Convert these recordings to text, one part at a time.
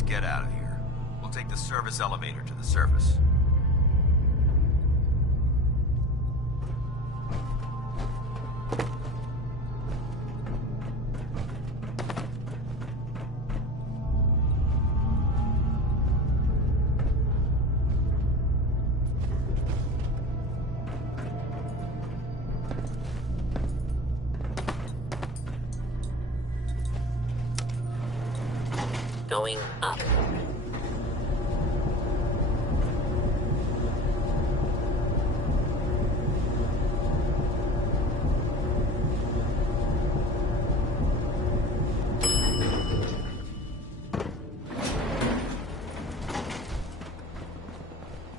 let's get out of here. We'll take the service elevator to the surface. Going up.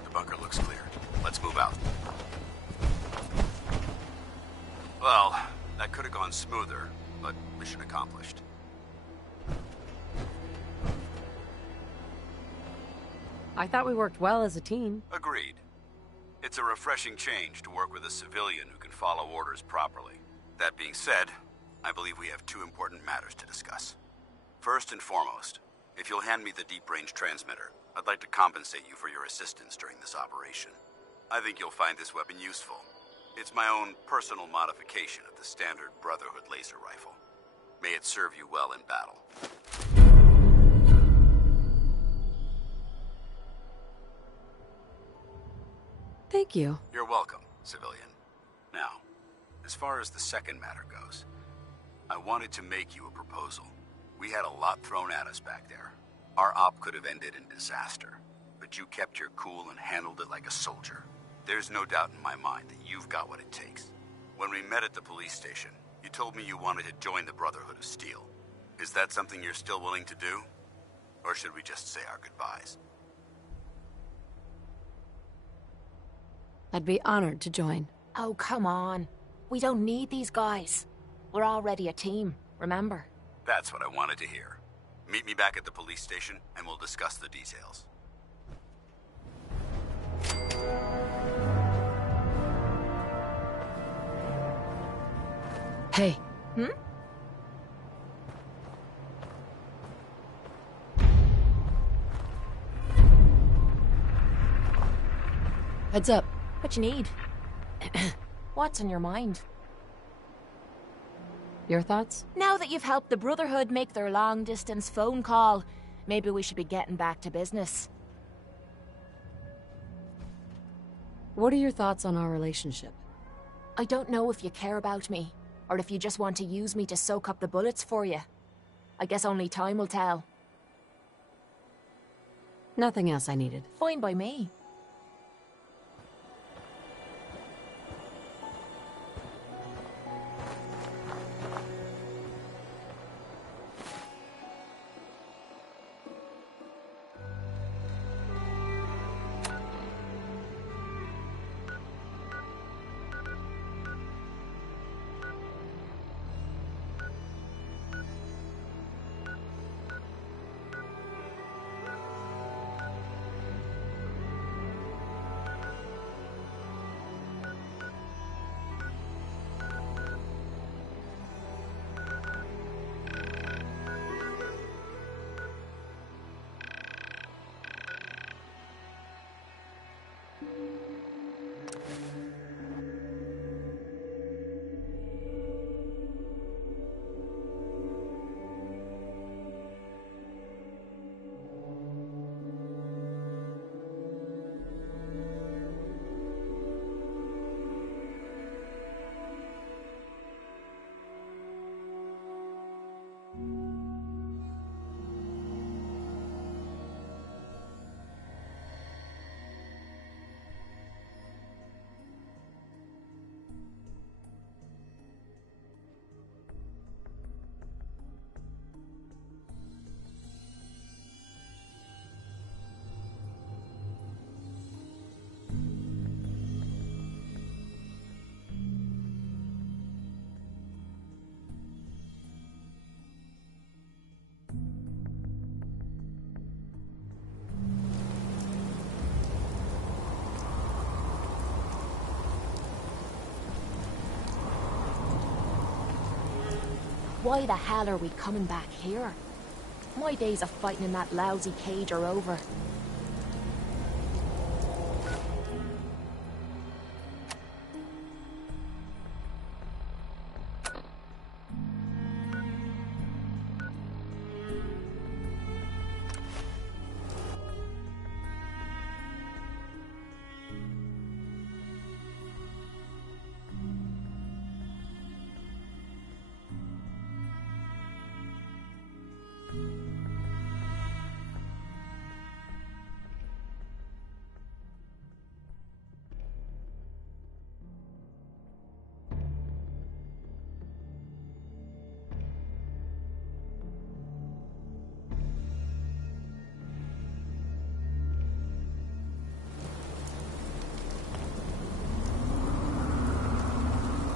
The bunker looks clear. Let's move out. Well, that could have gone smoother, but mission accomplished. I thought we worked well as a team. Agreed. It's a refreshing change to work with a civilian who can follow orders properly. That being said, I believe we have two important matters to discuss. First and foremost, if you'll hand me the deep-range transmitter, I'd like to compensate you for your assistance during this operation. I think you'll find this weapon useful. It's my own personal modification of the standard Brotherhood laser rifle. May it serve you well in battle. Thank you. You're welcome, civilian. Now, as far as the second matter goes, I wanted to make you a proposal. We had a lot thrown at us back there. Our op could have ended in disaster, but you kept your cool and handled it like a soldier. There's no doubt in my mind that you've got what it takes. When we met at the police station, you told me you wanted to join the Brotherhood of Steel. Is that something you're still willing to do? Or should we just say our goodbyes? I'd be honored to join. Oh, come on. We don't need these guys. We're already a team, remember? That's what I wanted to hear. Meet me back at the police station, and we'll discuss the details. Hey. Heads up. What you need? What's on your mind? Your thoughts? Now that you've helped the Brotherhood make their long-distance phone call, maybe we should be getting back to business. What are your thoughts on our relationship? I don't know if you care about me, or if you just want to use me to soak up the bullets for you. I guess only time will tell. Nothing else I needed. Fine by me. Why the hell are we coming back here? My days of fighting in that lousy cage are over.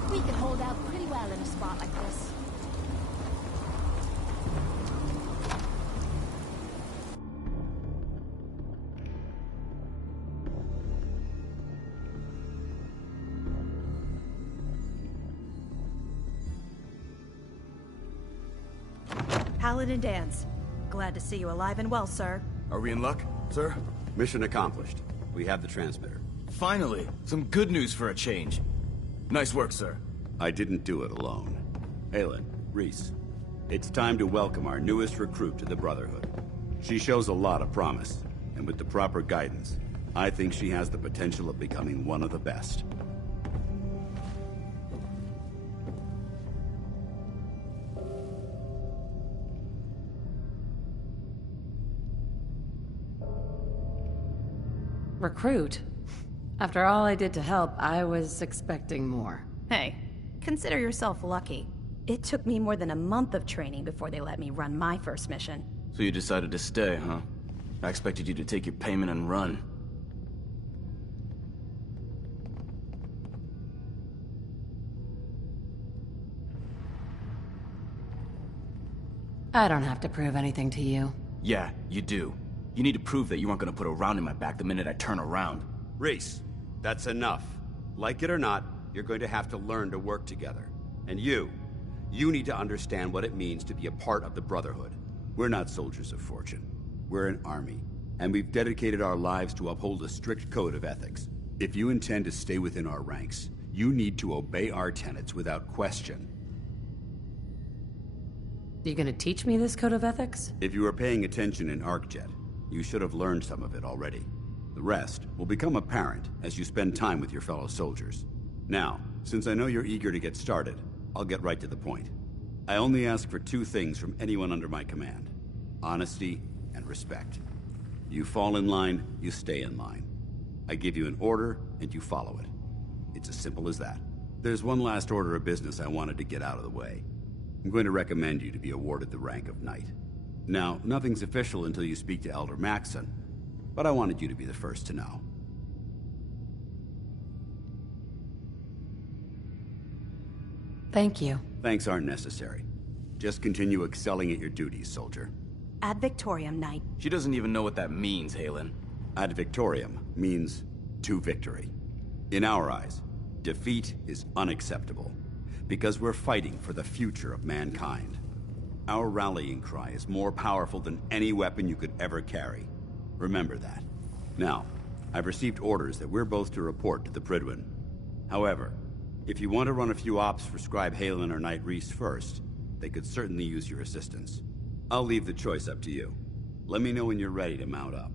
We could hold out pretty well in a spot like this. Paladin Dance. Glad to see you alive and well, sir. Are we in luck, sir? Mission accomplished. We have the transmitter. Finally! Some good news for a change. Nice work, sir. I didn't do it alone. Aelin, Reese, it's time to welcome our newest recruit to the Brotherhood. She shows a lot of promise, and with the proper guidance, I think she has the potential of becoming one of the best. Recruit? After all I did to help, I was expecting more. Hey, consider yourself lucky. It took me more than a month of training before they let me run my first mission. So you decided to stay, huh? I expected you to take your payment and run. I don't have to prove anything to you. Yeah, you do. You need to prove that you aren't gonna put a round in my back the minute I turn around. Reese, that's enough. Like it or not, you're going to have to learn to work together. And you need to understand what it means to be a part of the Brotherhood. We're not soldiers of fortune. We're an army, and we've dedicated our lives to uphold a strict code of ethics. If you intend to stay within our ranks, you need to obey our tenets without question. You gonna teach me this code of ethics? If you were paying attention in ArcJet, you should have learned some of it already. The rest will become apparent as you spend time with your fellow soldiers. Now, since I know you're eager to get started, I'll get right to the point. I only ask for two things from anyone under my command: honesty and respect. You fall in line, you stay in line. I give you an order, and you follow it. It's as simple as that. There's one last order of business I wanted to get out of the way. I'm going to recommend you to be awarded the rank of Knight. Now, nothing's official until you speak to Elder Maxson, but I wanted you to be the first to know. Thank you. Thanks aren't necessary. Just continue excelling at your duties, soldier. Ad Victoriam, Knight. She doesn't even know what that means, Halen. Ad Victoriam means to victory. In our eyes, defeat is unacceptable, because we're fighting for the future of mankind. Our rallying cry is more powerful than any weapon you could ever carry. Remember that. Now, I've received orders that we're both to report to the Prydwen. However, if you want to run a few ops for Scribe Halen or Knight Reese first, they could certainly use your assistance. I'll leave the choice up to you. Let me know when you're ready to mount up.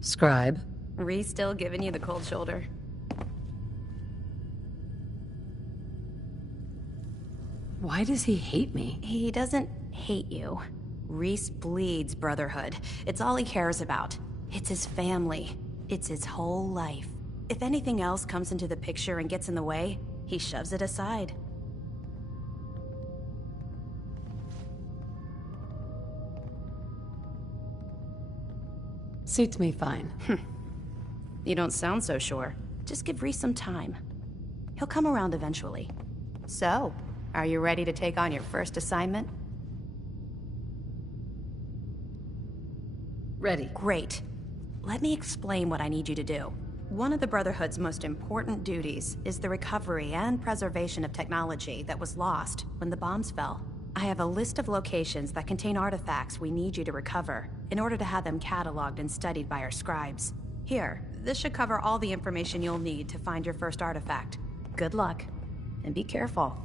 Scribe. Reese still giving you the cold shoulder? Why does he hate me? He doesn't hate you. Reese bleeds Brotherhood. It's all he cares about. It's his family. It's his whole life. If anything else comes into the picture and gets in the way, he shoves it aside. Suits me fine. You don't sound so sure. Just give Reese some time. He'll come around eventually. So, are you ready to take on your first assignment? Ready. Great. Let me explain what I need you to do. One of the Brotherhood's most important duties is the recovery and preservation of technology that was lost when the bombs fell. I have a list of locations that contain artifacts we need you to recover in order to have them cataloged and studied by our scribes. Here, this should cover all the information you'll need to find your first artifact. Good luck, and be careful.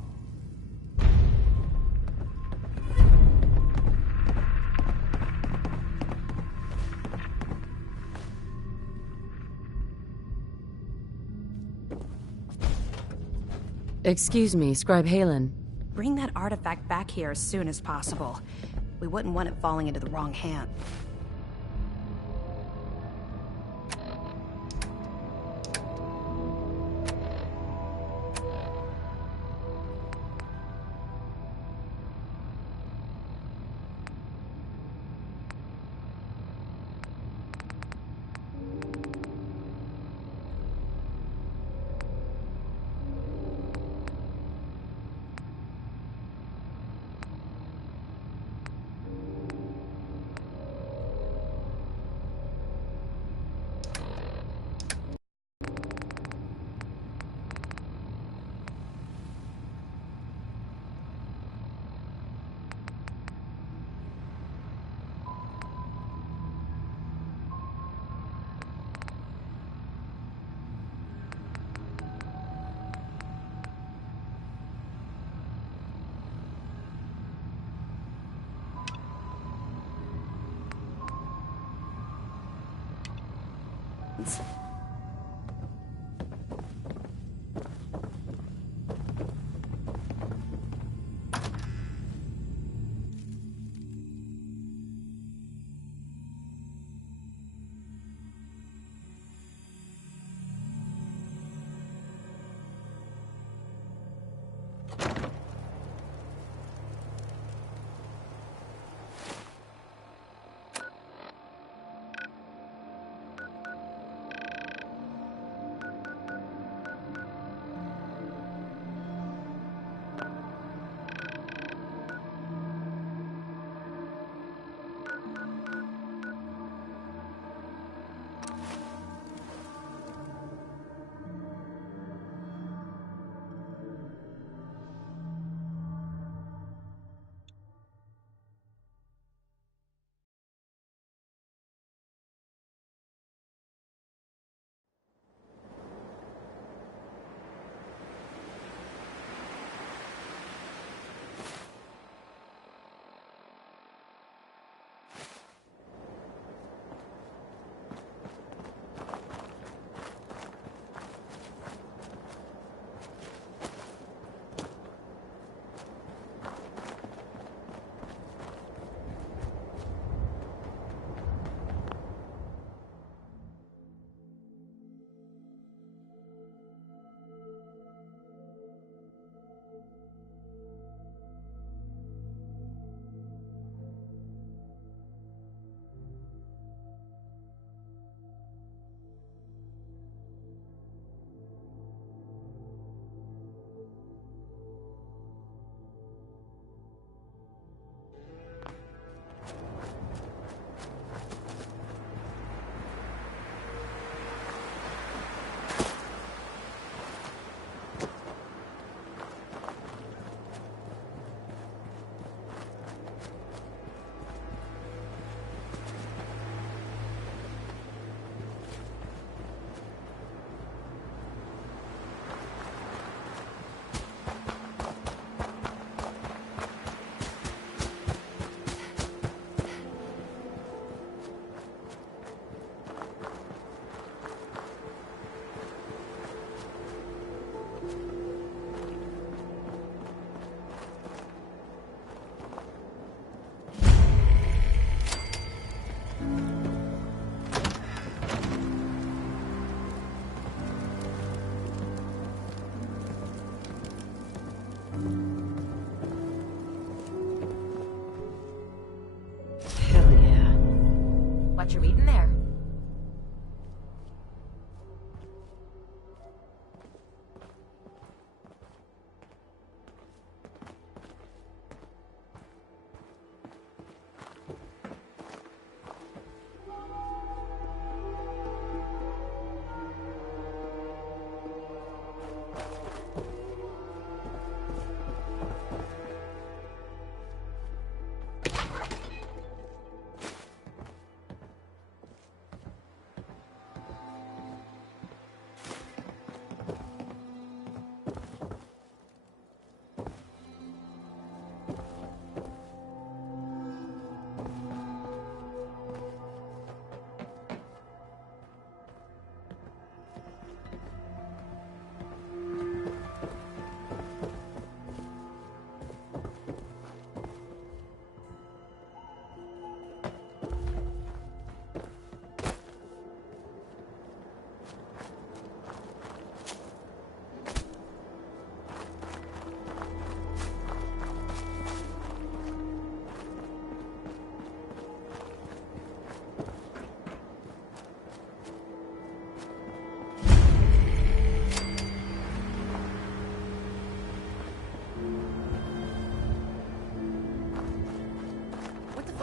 Excuse me, Scribe Halen. Bring that artifact back here as soon as possible. We wouldn't want it falling into the wrong hand.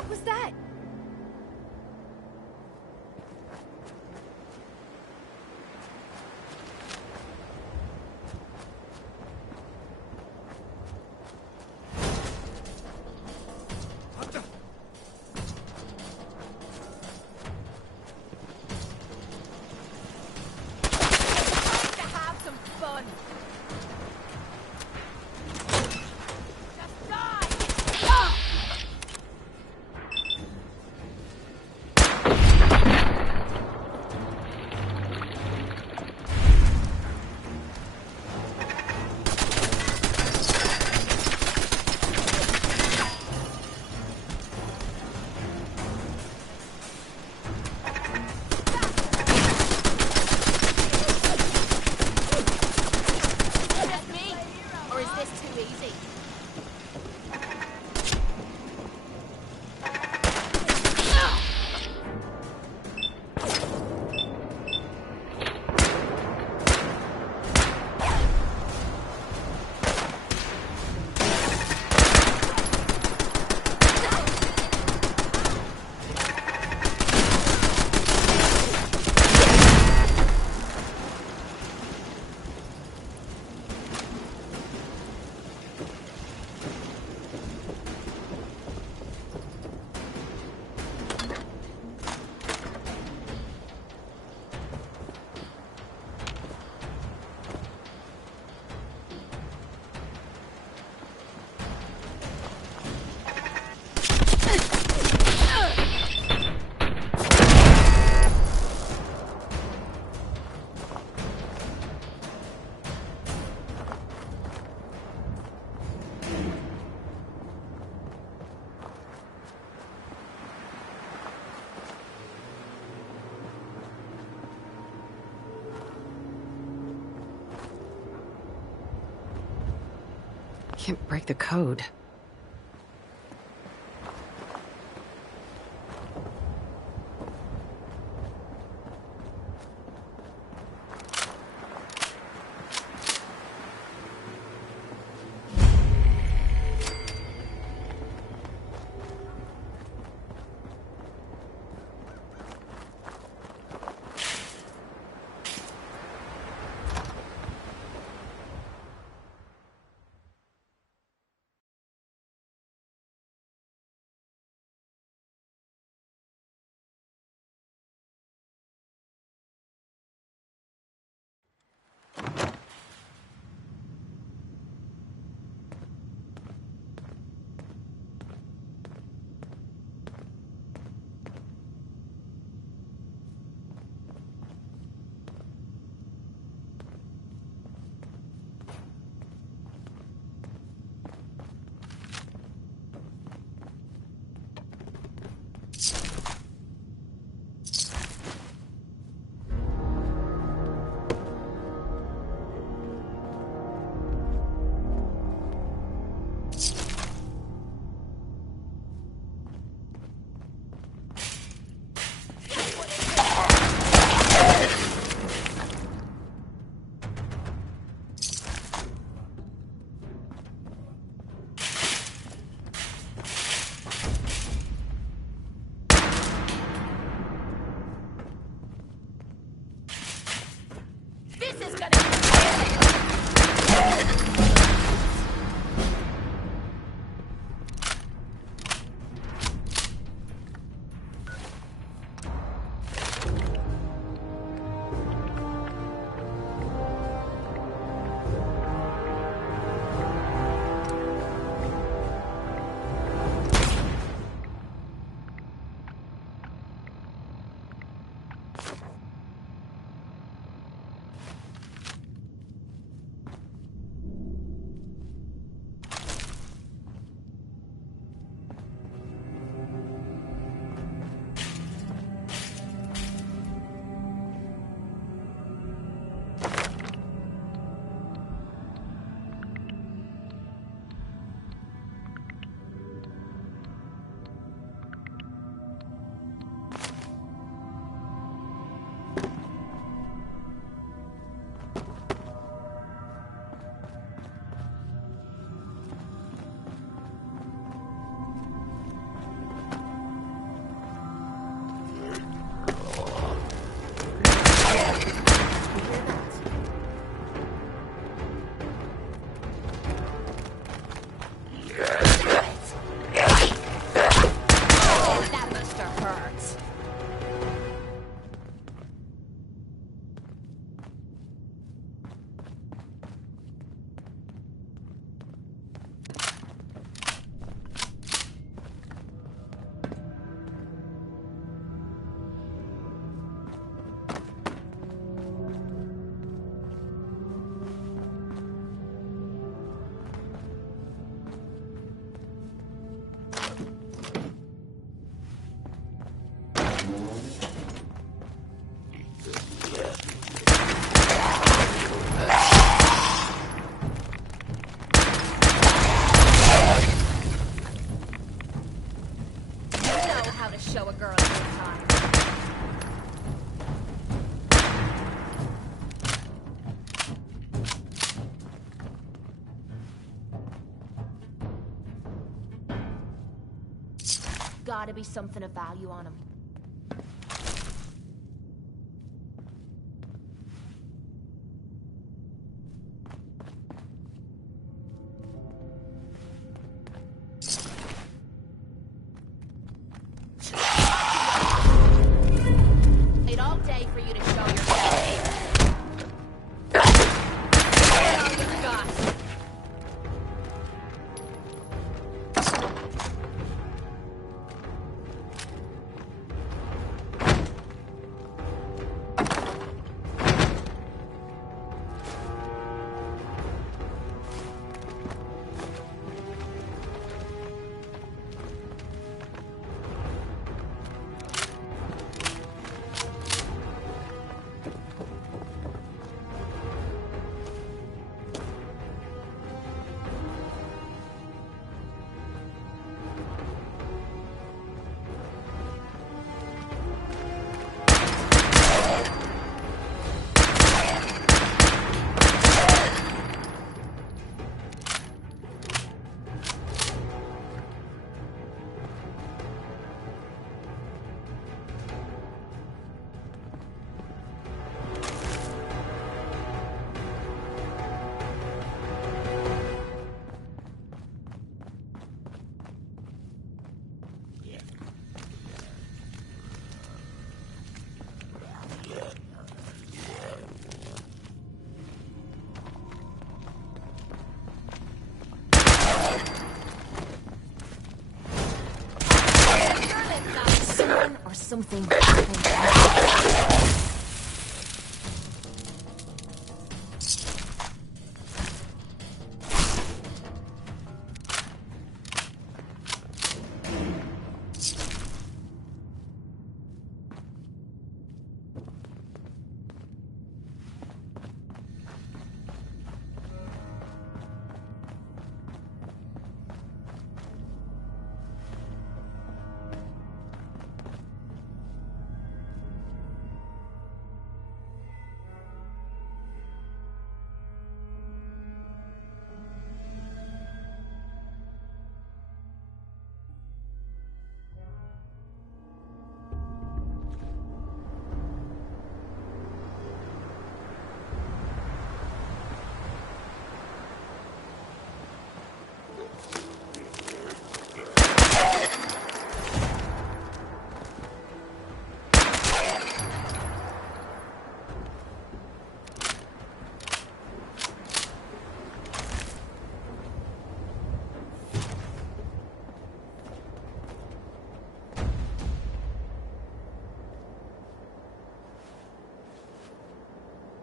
What was that? Can't break the code. show a girl a good time. Gotta be something of value on him. Wait all day for you to show yourself. What all you got? Or something happened.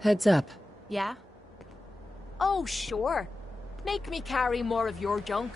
Heads up. Yeah? Oh, sure. Make me carry more of your junk.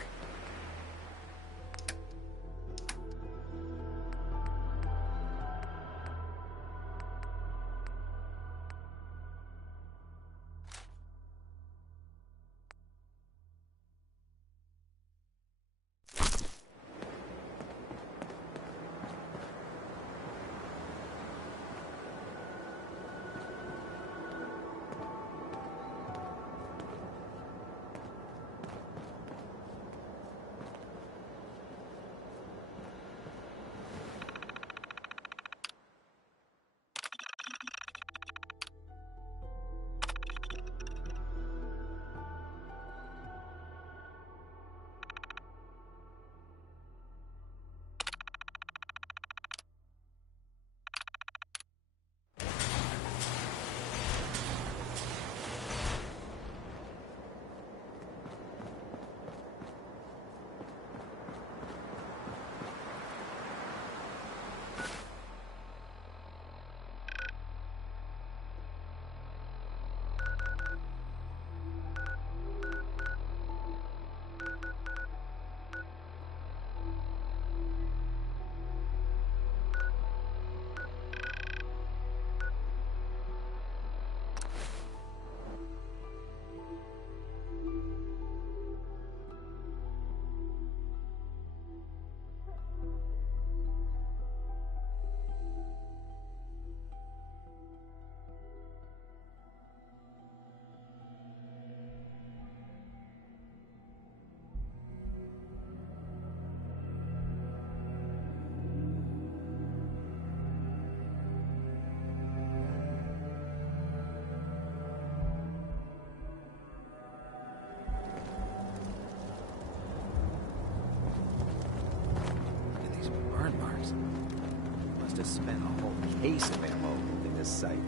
hackers. Must have spent a whole case of ammo moving this site.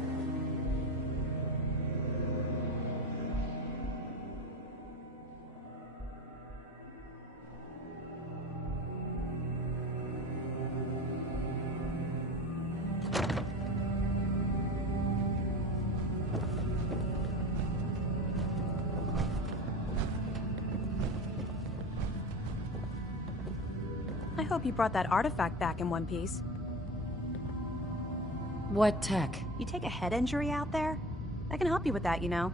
I hope you brought that artifact back in one piece. What tech? You take a head injury out there? I can help you with that, you know.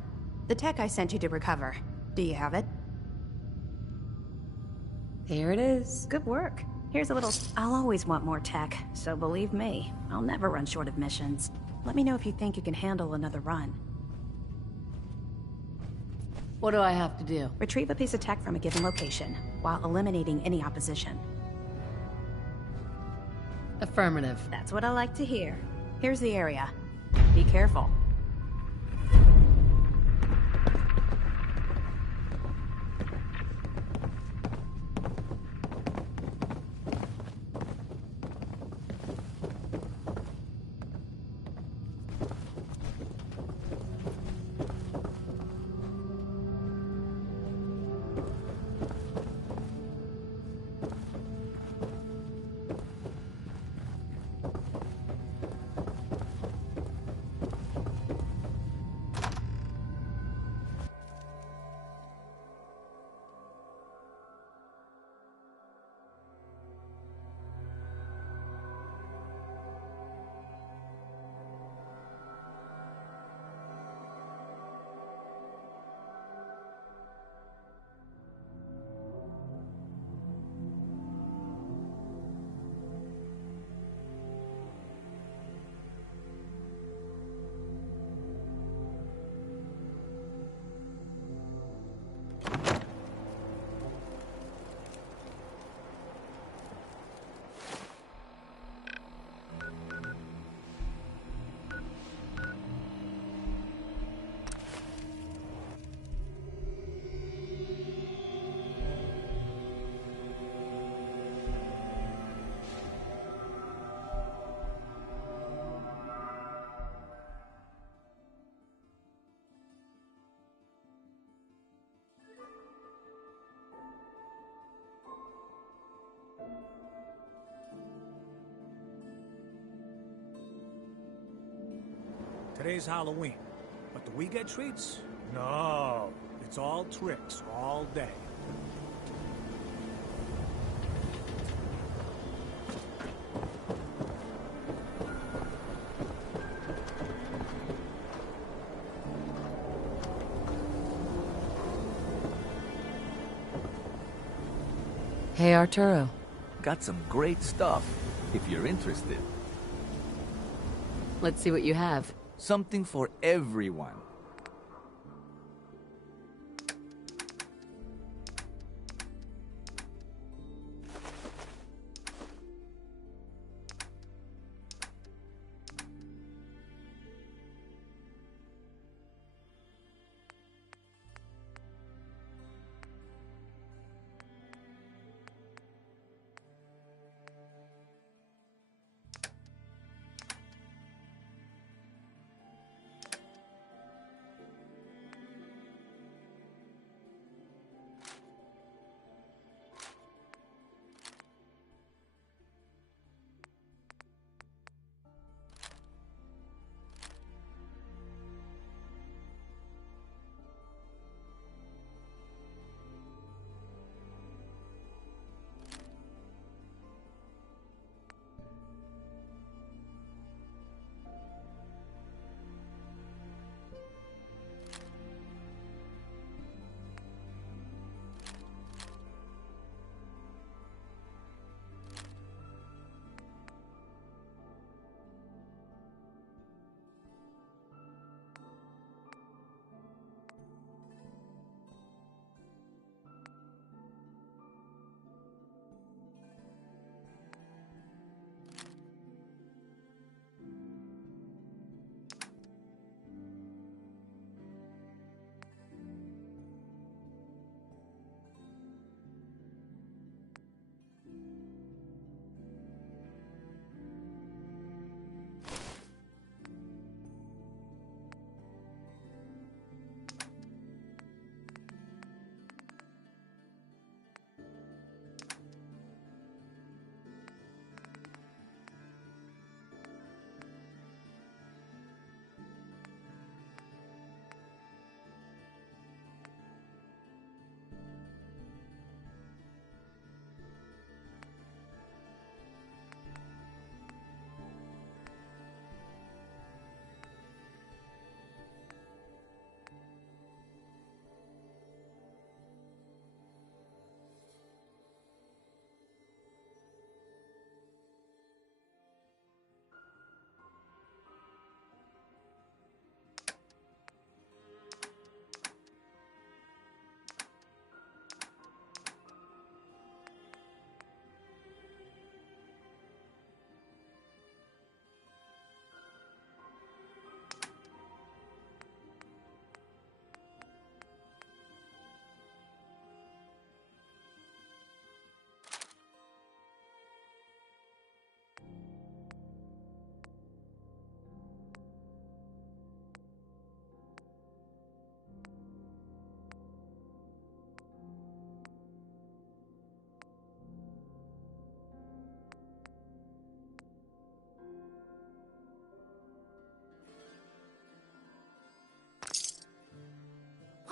The tech I sent you to recover. Do you have it? Here it is. Good work. Here's a little... I'll always want more tech, so believe me, I'll never run short of missions. Let me know if you think you can handle another run. What do I have to do? Retrieve a piece of tech from a given location, while eliminating any opposition. Affirmative. That's what I like to hear. Here's the area. Be careful. Today's Halloween, but do we get treats? No, it's all tricks all day. Hey, Arturo. Got some great stuff, if you're interested. Let's see what you have. Something for everyone.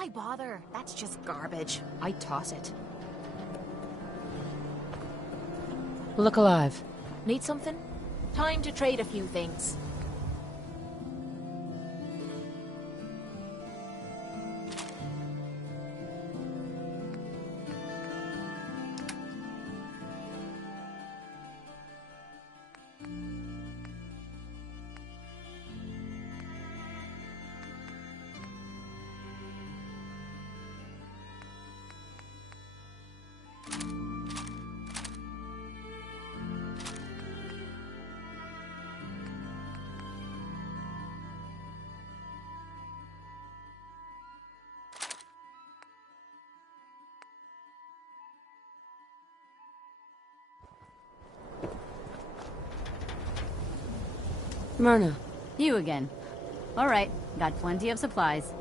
Why bother? That's just garbage. I'd toss it. Look alive. Need something? Time to trade a few things. Myrna, You again. All right, got plenty of supplies.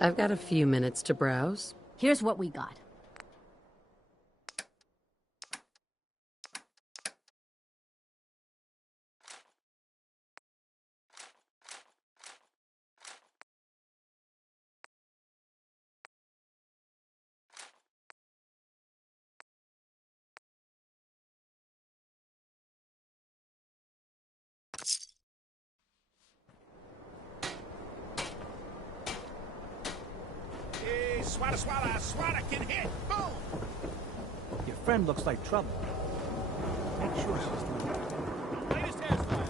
I've got a few minutes to browse. Here's what we got. Hey, swata, swata, swata can hit! Boom! Your friend looks like trouble. Make sure she's doing latest hairstyle.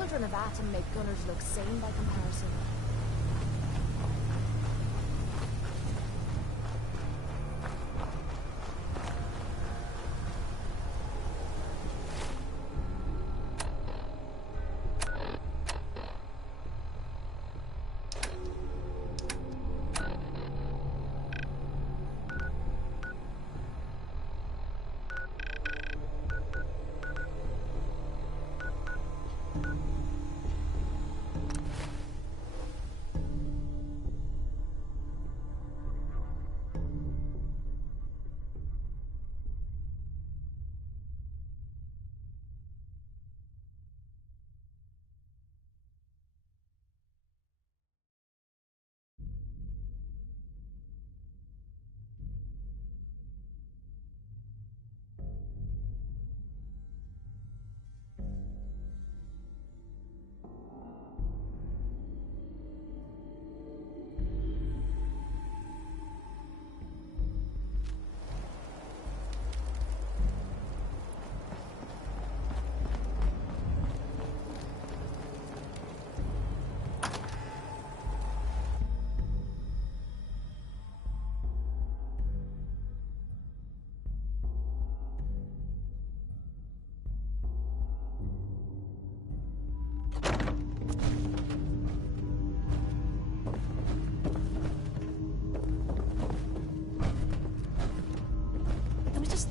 children of Atom make gunners look sane by comparison.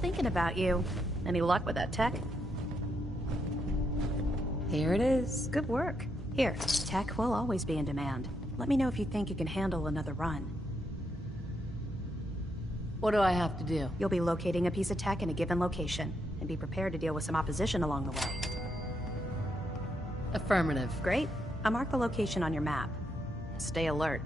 Thinking about you. Any luck with that tech? Here it is. Good work. Here, tech will always be in demand. Let me know if you think you can handle another run. What do I have to do? You'll be locating a piece of tech in a given location, and be prepared to deal with some opposition along the way. Affirmative. Great. I'll mark the location on your map. Stay alert.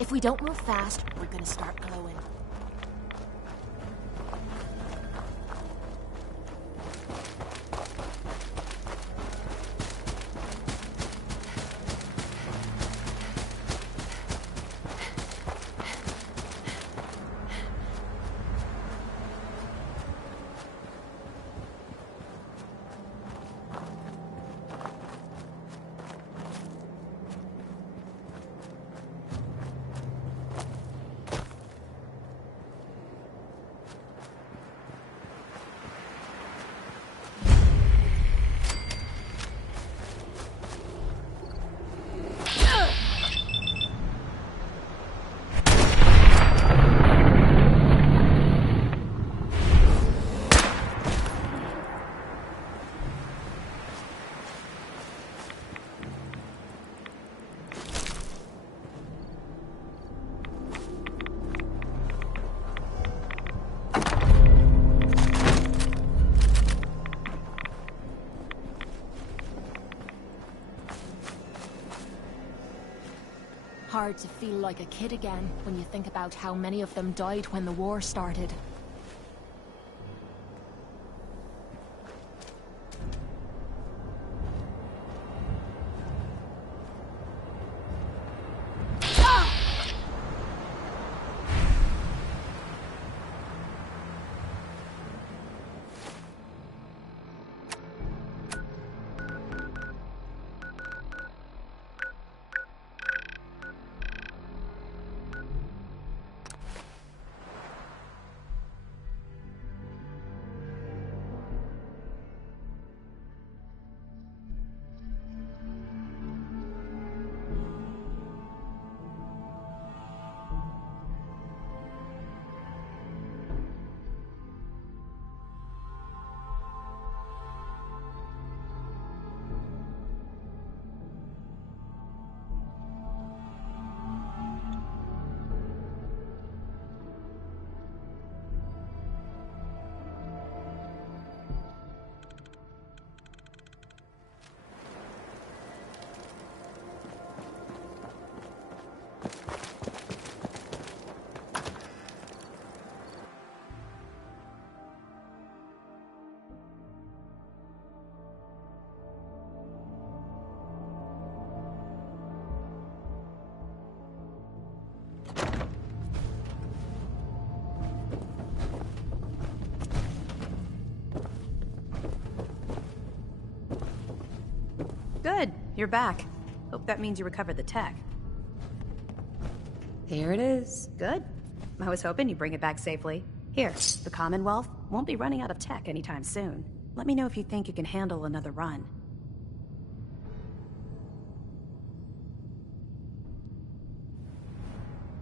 If we don't move fast, we're gonna start glowing. hard to feel like a kid again when you think about how many of them died when the war started. Good, you're back. Hope that means you recovered the tech. Here it is. Good. I was hoping you'd bring it back safely. Here, the Commonwealth won't be running out of tech anytime soon. Let me know if you think you can handle another run.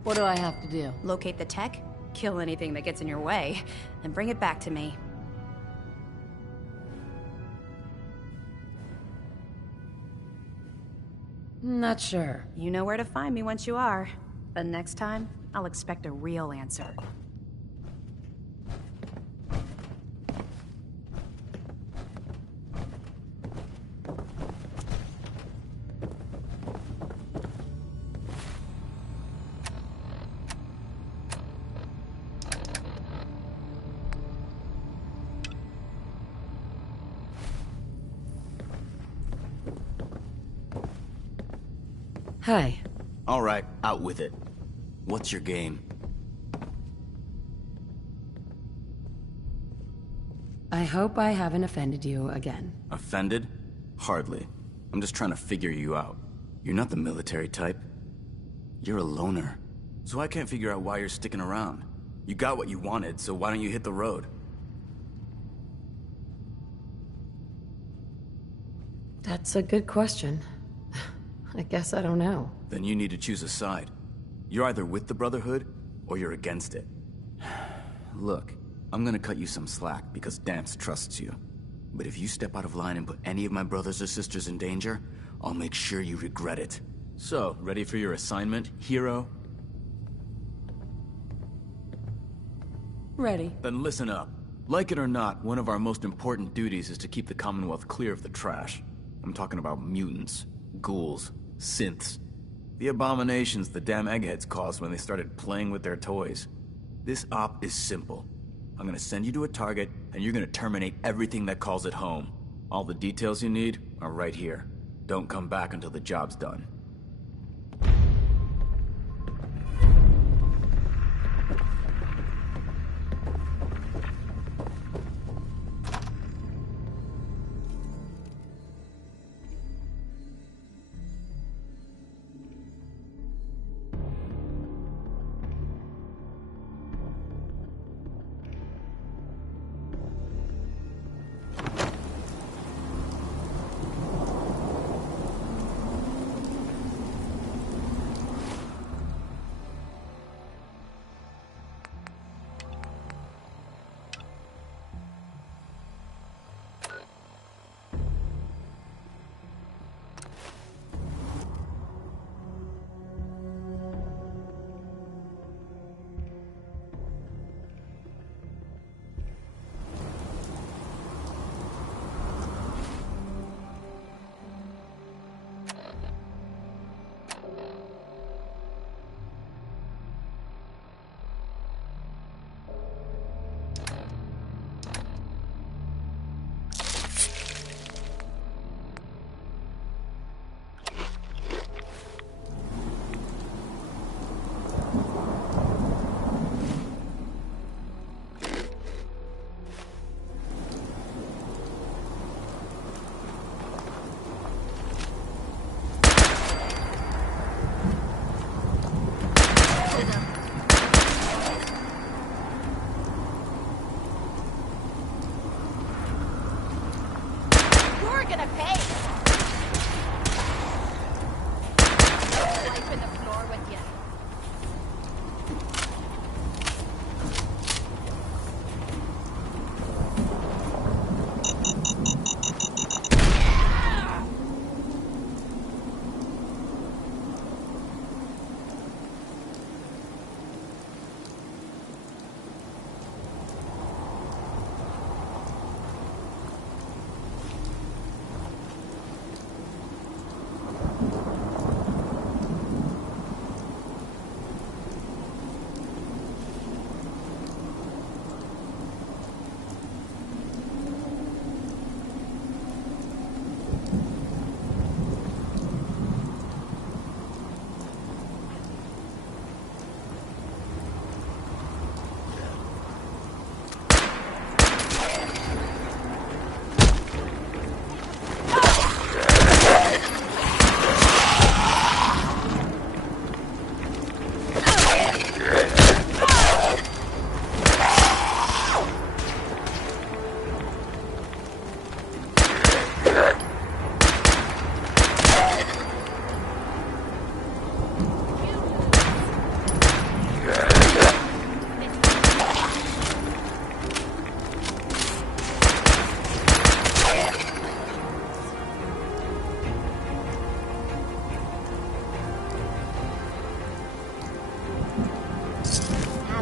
What do I have to do? Locate the tech, kill anything that gets in your way, and bring it back to me. Not sure. You know where to find me once you are. But next time, I'll expect a real answer. Hi. All right, out with it. What's your game? I hope I haven't offended you again. Offended? Hardly. I'm just trying to figure you out. You're not the military type. You're a loner. So I can't figure out why you're sticking around. You got what you wanted, so why don't you hit the road? That's a good question. I guess I don't know. Then you need to choose a side. You're either with the Brotherhood, or you're against it. Look, I'm gonna cut you some slack because Dance trusts you. But if you step out of line and put any of my brothers or sisters in danger, I'll make sure you regret it. So, ready for your assignment, hero? Ready. Then listen up. Like it or not, one of our most important duties is to keep the Commonwealth clear of the trash. I'm talking about mutants, ghouls, synths. The abominations the damn eggheads caused when they started playing with their toys. This op is simple. I'm gonna send you to a target, and you're gonna terminate everything that calls it home. All the details you need are right here. Don't come back until the job's done.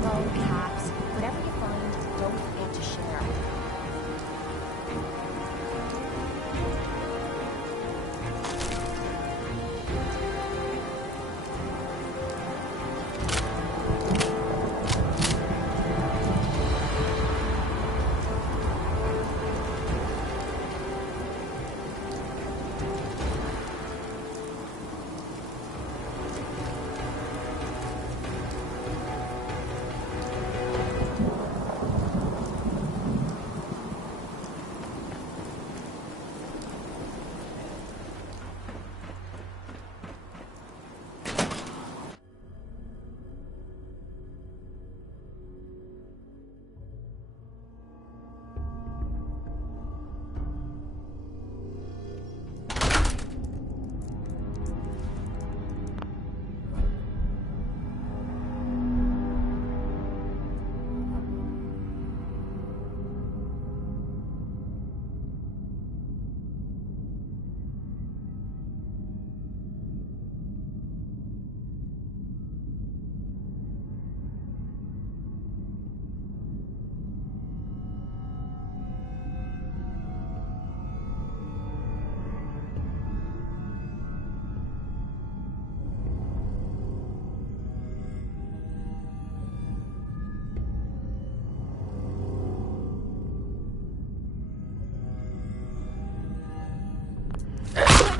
No caps. Whatever you find, don't forget to share.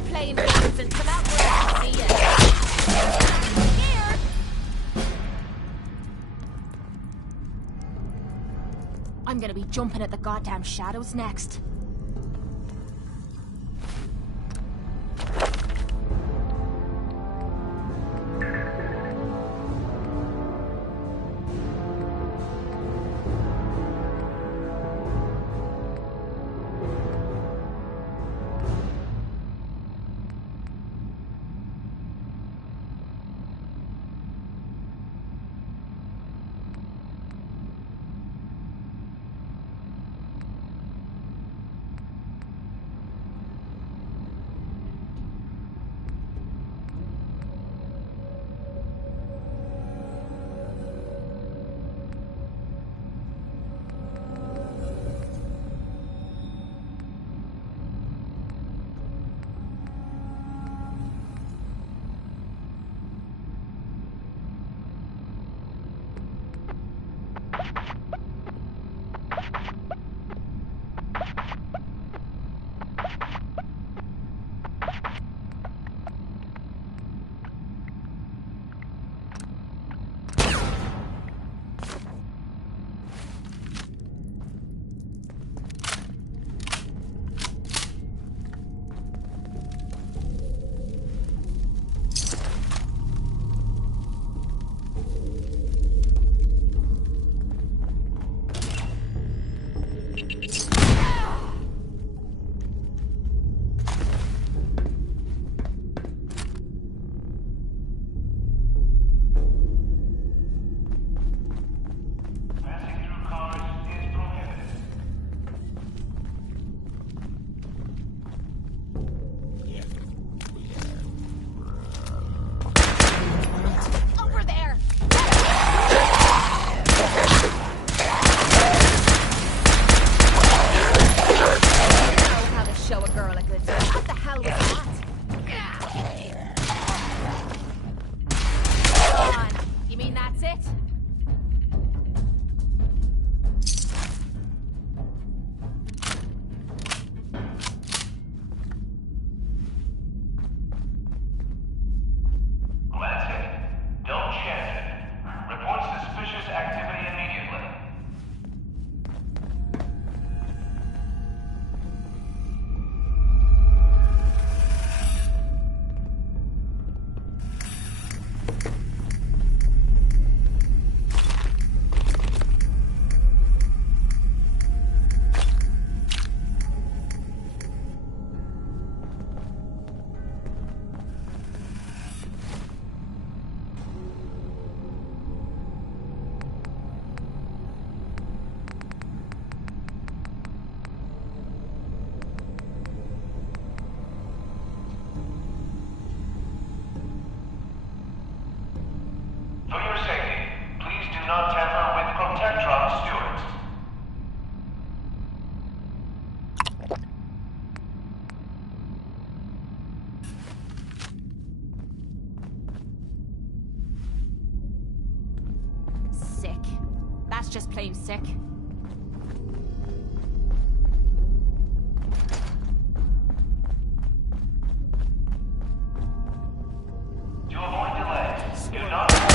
Playing games and come out where I can see you. Here. I'm gonna be jumping at the goddamn shadows next. not tamper That's just plain sick. To avoid delays, do not...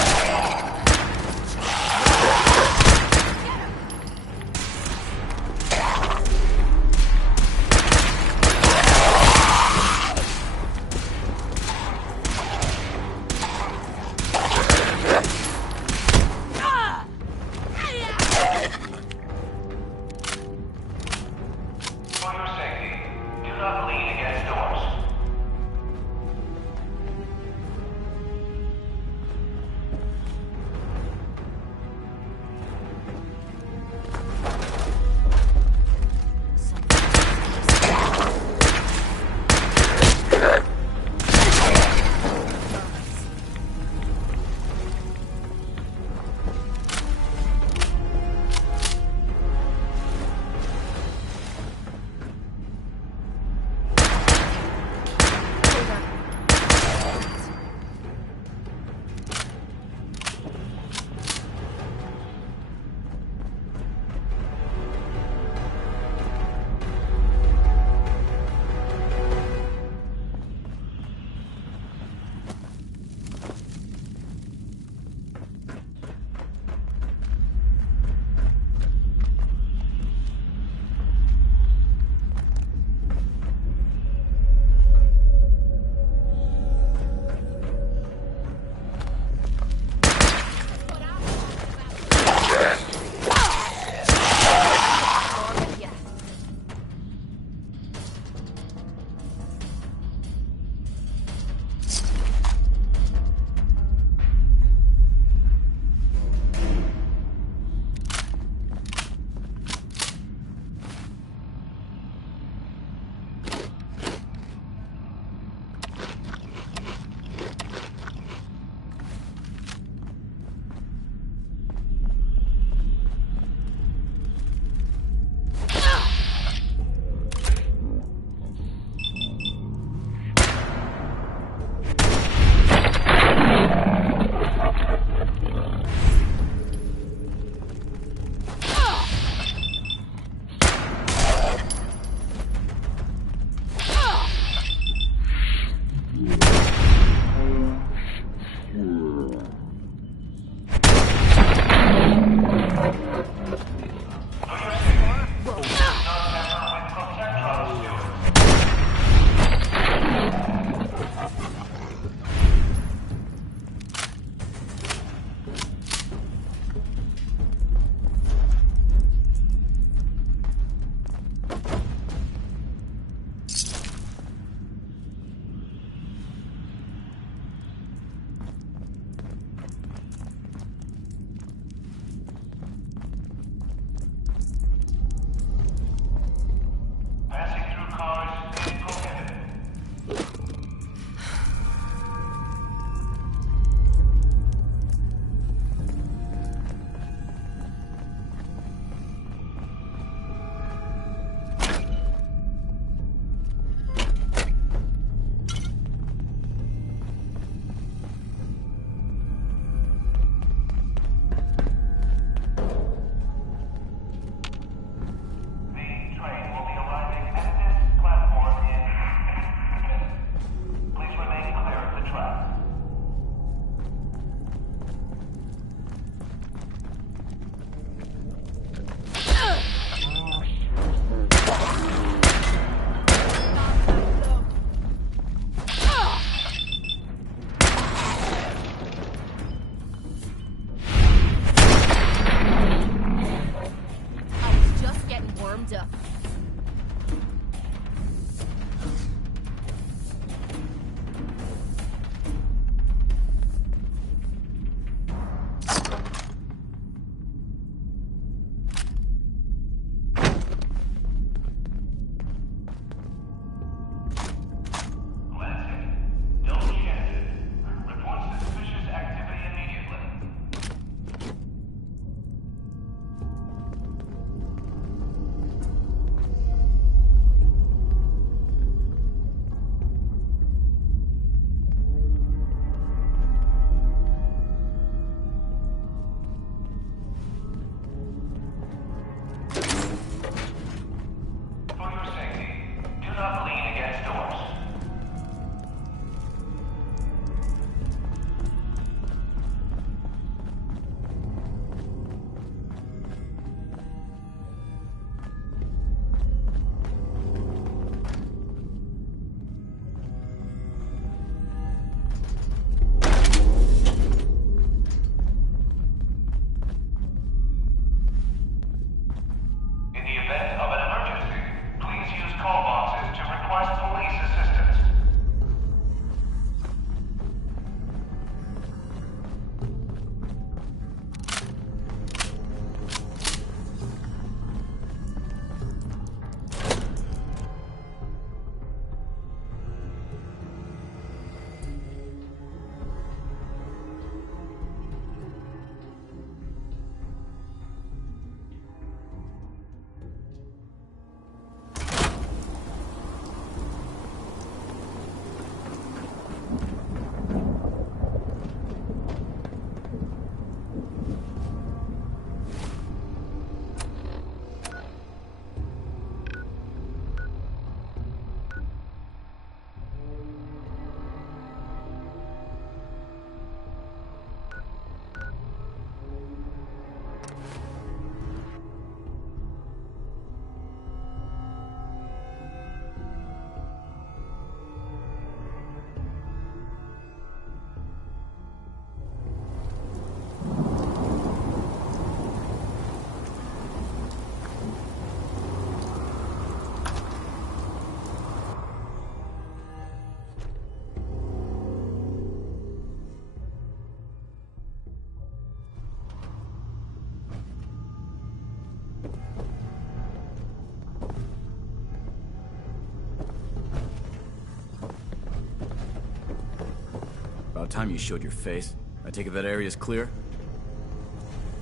time you showed your face. I take it that area's clear?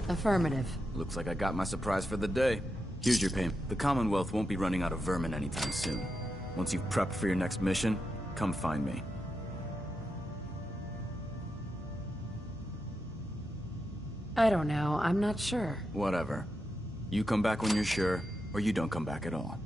Affirmative. Looks like I got my surprise for the day. Here's your payment. The Commonwealth won't be running out of vermin anytime soon. Once you've prepped for your next mission, come find me. I don't know. I'm not sure. Whatever. You come back when you're sure, or you don't come back at all.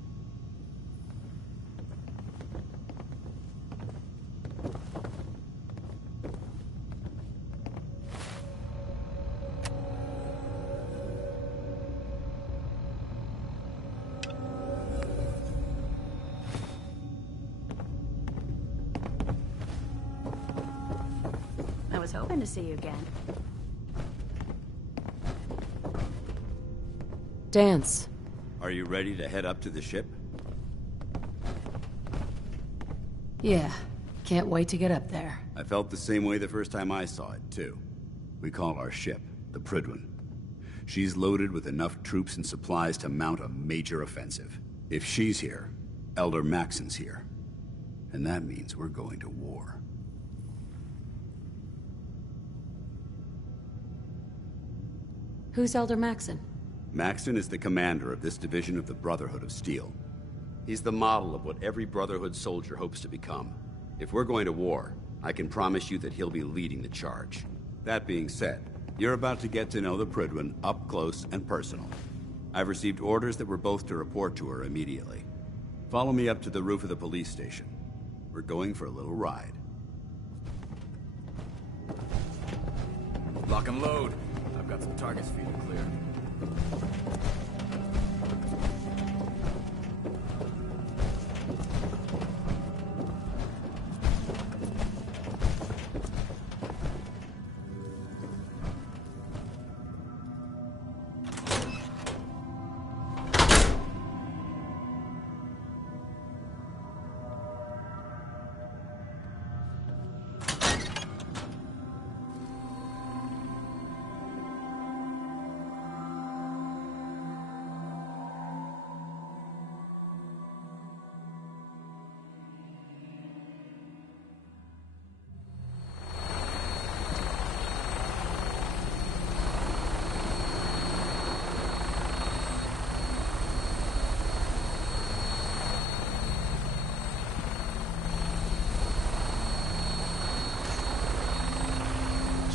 I was hoping to see you again. Dance. Are you ready to head up to the ship? Yeah. Can't wait to get up there. I felt the same way the first time I saw it, too. We call our ship the Prydwen. She's loaded with enough troops and supplies to mount a major offensive. If she's here, Elder Maxon's here. And that means we're going to war. Who's Elder Maxon? Maxon is the commander of this division of the Brotherhood of Steel. He's the model of what every Brotherhood soldier hopes to become. If we're going to war, I can promise you that he'll be leading the charge. That being said, you're about to get to know the Prydwen up close and personal. I've received orders that we're both to report to her immediately. Follow me up to the roof of the police station. We're going for a little ride. Lock and load. I've got some targets for you to clear.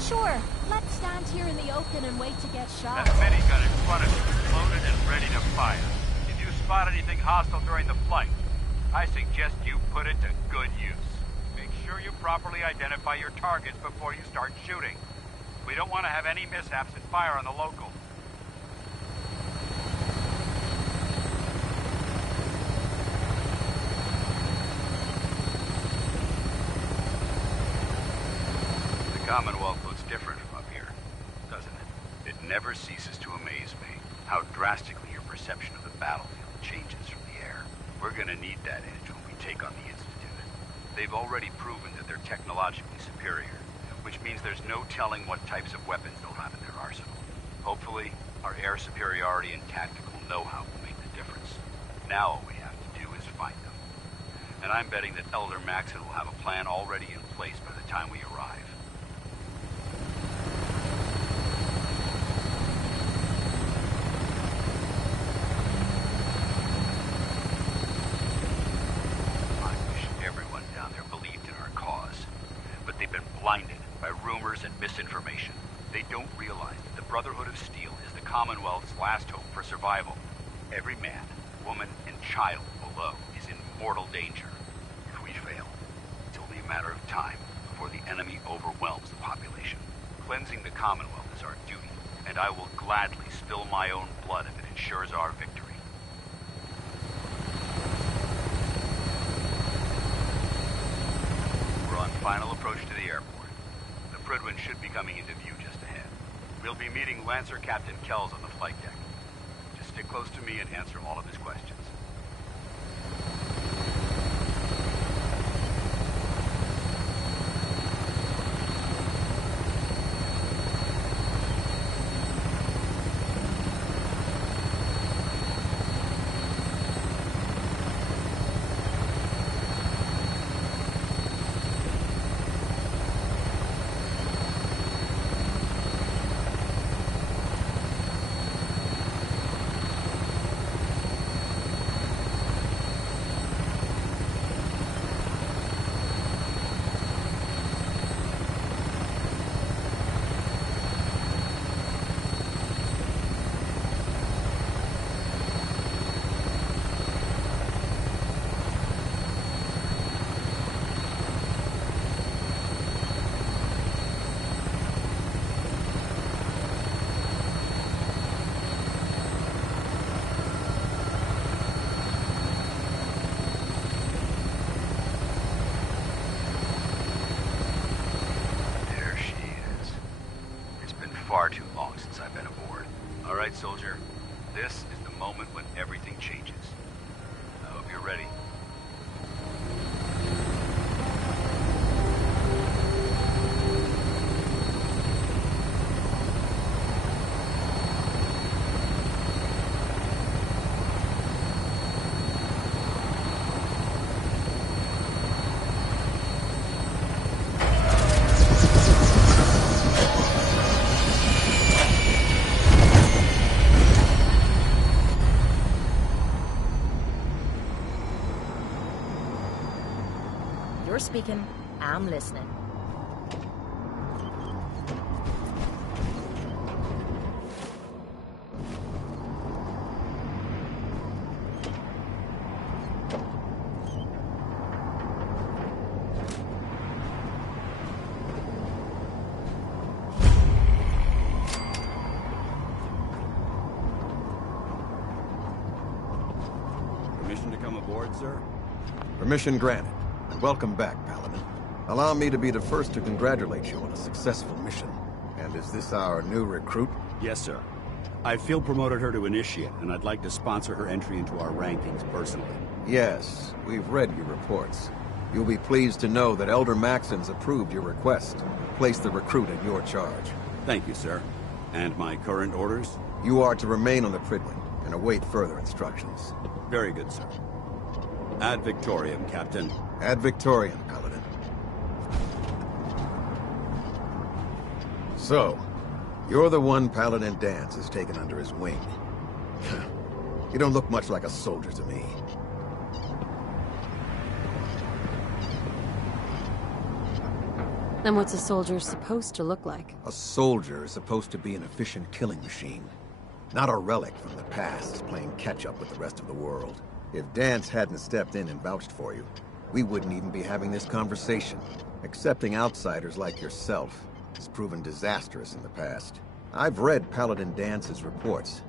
Sure, let's stand here in the open and wait to get shot. That minigun in front of you is loaded and ready to fire. If you spot anything hostile during the flight, I suggest you put it to good use. Make sure you properly identify your targets before you start shooting. We don't want to have any mishaps and fire on the locals. The Commonwealth looks different from up here, doesn't it? It never ceases to amaze me how drastically your perception of the battlefield changes from the air. We're gonna need that edge when we take on the Institute. They've already proven that they're technologically superior, which means there's no telling what types of weapons they'll have in their arsenal. Hopefully, our air superiority and tactical know-how will make the difference. Now all we have to do is find them. And I'm betting that Elder Maxon will have a plan already in place by the time we arrive. I wish everyone down there believed in our cause. But they've been blinded by rumors and misinformation. They don't realize that the Brotherhood of Steel is the Commonwealth's last hope for survival. Every man, woman, and child below is in mortal danger. If we fail, it's only a matter of time before the enemy overwhelms the population. Cleansing the Commonwealth is our duty, and I will gladly spill my own blood if it ensures our victory. We're on final approach to the airport. The Prydwen should be coming into view just ahead. We'll be meeting Lancer Captain Kells on the flight deck. Just stick close to me and answer all of his questions. far too long since I've been aboard. All right, soldier. This is the moment when everything changes. I hope you're ready. You're speaking, I'm listening. Permission to come aboard, sir? Permission granted. Welcome back, Paladin. Allow me to be the first to congratulate you on a successful mission. And is this our new recruit? Yes, sir. I feel promoted her to initiate, and I'd like to sponsor her entry into our rankings personally. Yes, we've read your reports. You'll be pleased to know that Elder Maxon's approved your request. Place the recruit in your charge. Thank you, sir. And my current orders? You are to remain on the Pridwin and await further instructions. Very good, sir. Ad Victoriam, Captain. Ad Victoriam, Paladin. So, you're the one Paladin Danse has taken under his wing. You don't look much like a soldier to me. Then what's a soldier supposed to look like? A soldier is supposed to be an efficient killing machine. Not a relic from the past, playing catch-up with the rest of the world. If Danse hadn't stepped in and vouched for you, we wouldn't even be having this conversation. Accepting outsiders like yourself has proven disastrous in the past. I've read Paladin Dance's reports.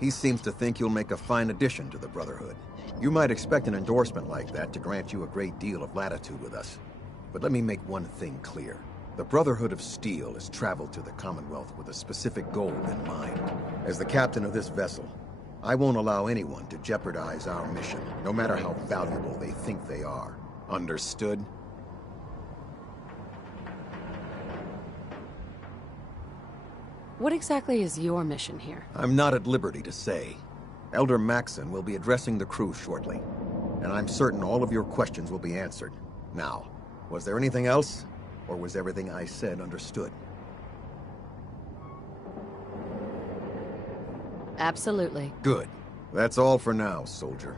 He seems to think you'll make a fine addition to the Brotherhood. You might expect an endorsement like that to grant you a great deal of latitude with us. But let me make one thing clear. The Brotherhood of Steel has traveled to the Commonwealth with a specific goal in mind. As the captain of this vessel, I won't allow anyone to jeopardize our mission, no matter how valuable they think they are. Understood? What exactly is your mission here? I'm not at liberty to say. Elder Maxon will be addressing the crew shortly, and I'm certain all of your questions will be answered. Now, was there anything else, or was everything I said understood? Absolutely. Good. That's all for now, soldier.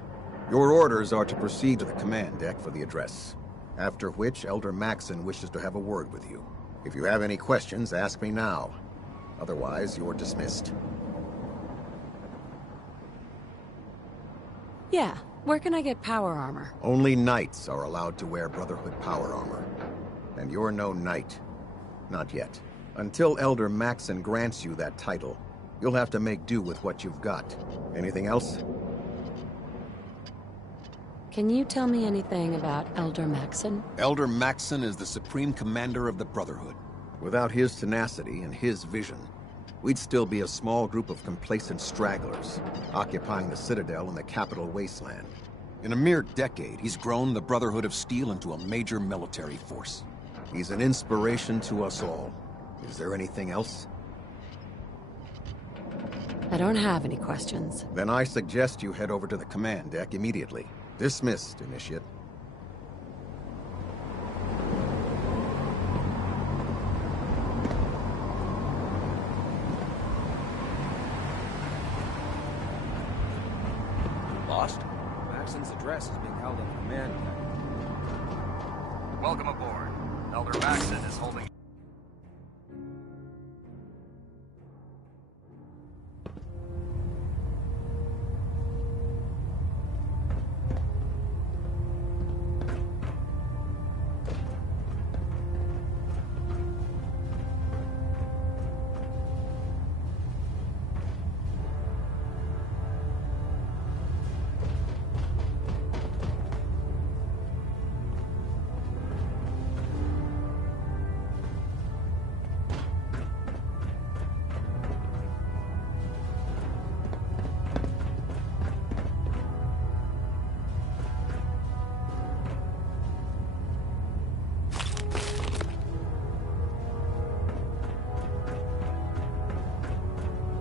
Your orders are to proceed to the command deck for the address, after which Elder Maxon wishes to have a word with you. If you have any questions, ask me now. Otherwise, you're dismissed. Yeah. Where can I get power armor? Only knights are allowed to wear Brotherhood power armor. And you're no knight. Not yet. Until Elder Maxon grants you that title, you'll have to make do with what you've got. Anything else? Can you tell me anything about Elder Maxon? Elder Maxon is the Supreme Commander of the Brotherhood. Without his tenacity and his vision, we'd still be a small group of complacent stragglers, occupying the Citadel in the capital wasteland. In a mere decade, he's grown the Brotherhood of Steel into a major military force. He's an inspiration to us all. Is there anything else? I don't have any questions. Then I suggest you head over to the command deck immediately. Dismissed, Initiate. Lost? Maxon's address is being held on the command deck. Welcome aboard. Elder Maxon is holding...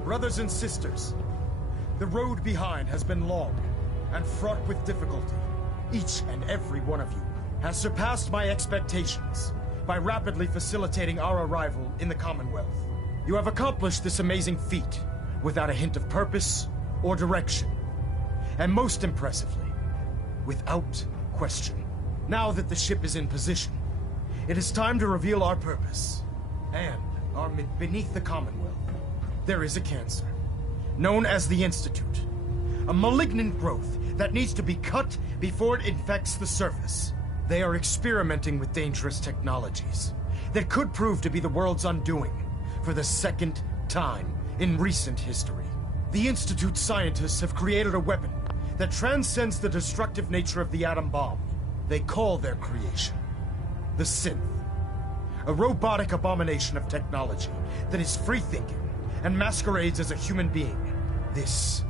Brothers and sisters, the road behind has been long and fraught with difficulty. Each and every one of you has surpassed my expectations by rapidly facilitating our arrival in the Commonwealth. You have accomplished this amazing feat without a hint of purpose or direction. And most impressively, without question. Now that the ship is in position, it is time to reveal our purpose. And beneath the Commonwealth, there is a cancer, known as the Institute. A malignant growth that needs to be cut before it infects the surface. They are experimenting with dangerous technologies that could prove to be the world's undoing for the second time in recent history. The Institute scientists have created a weapon that transcends the destructive nature of the atom bomb. They call their creation the Synth. A robotic abomination of technology that is free-thinking and masquerades as a human being. This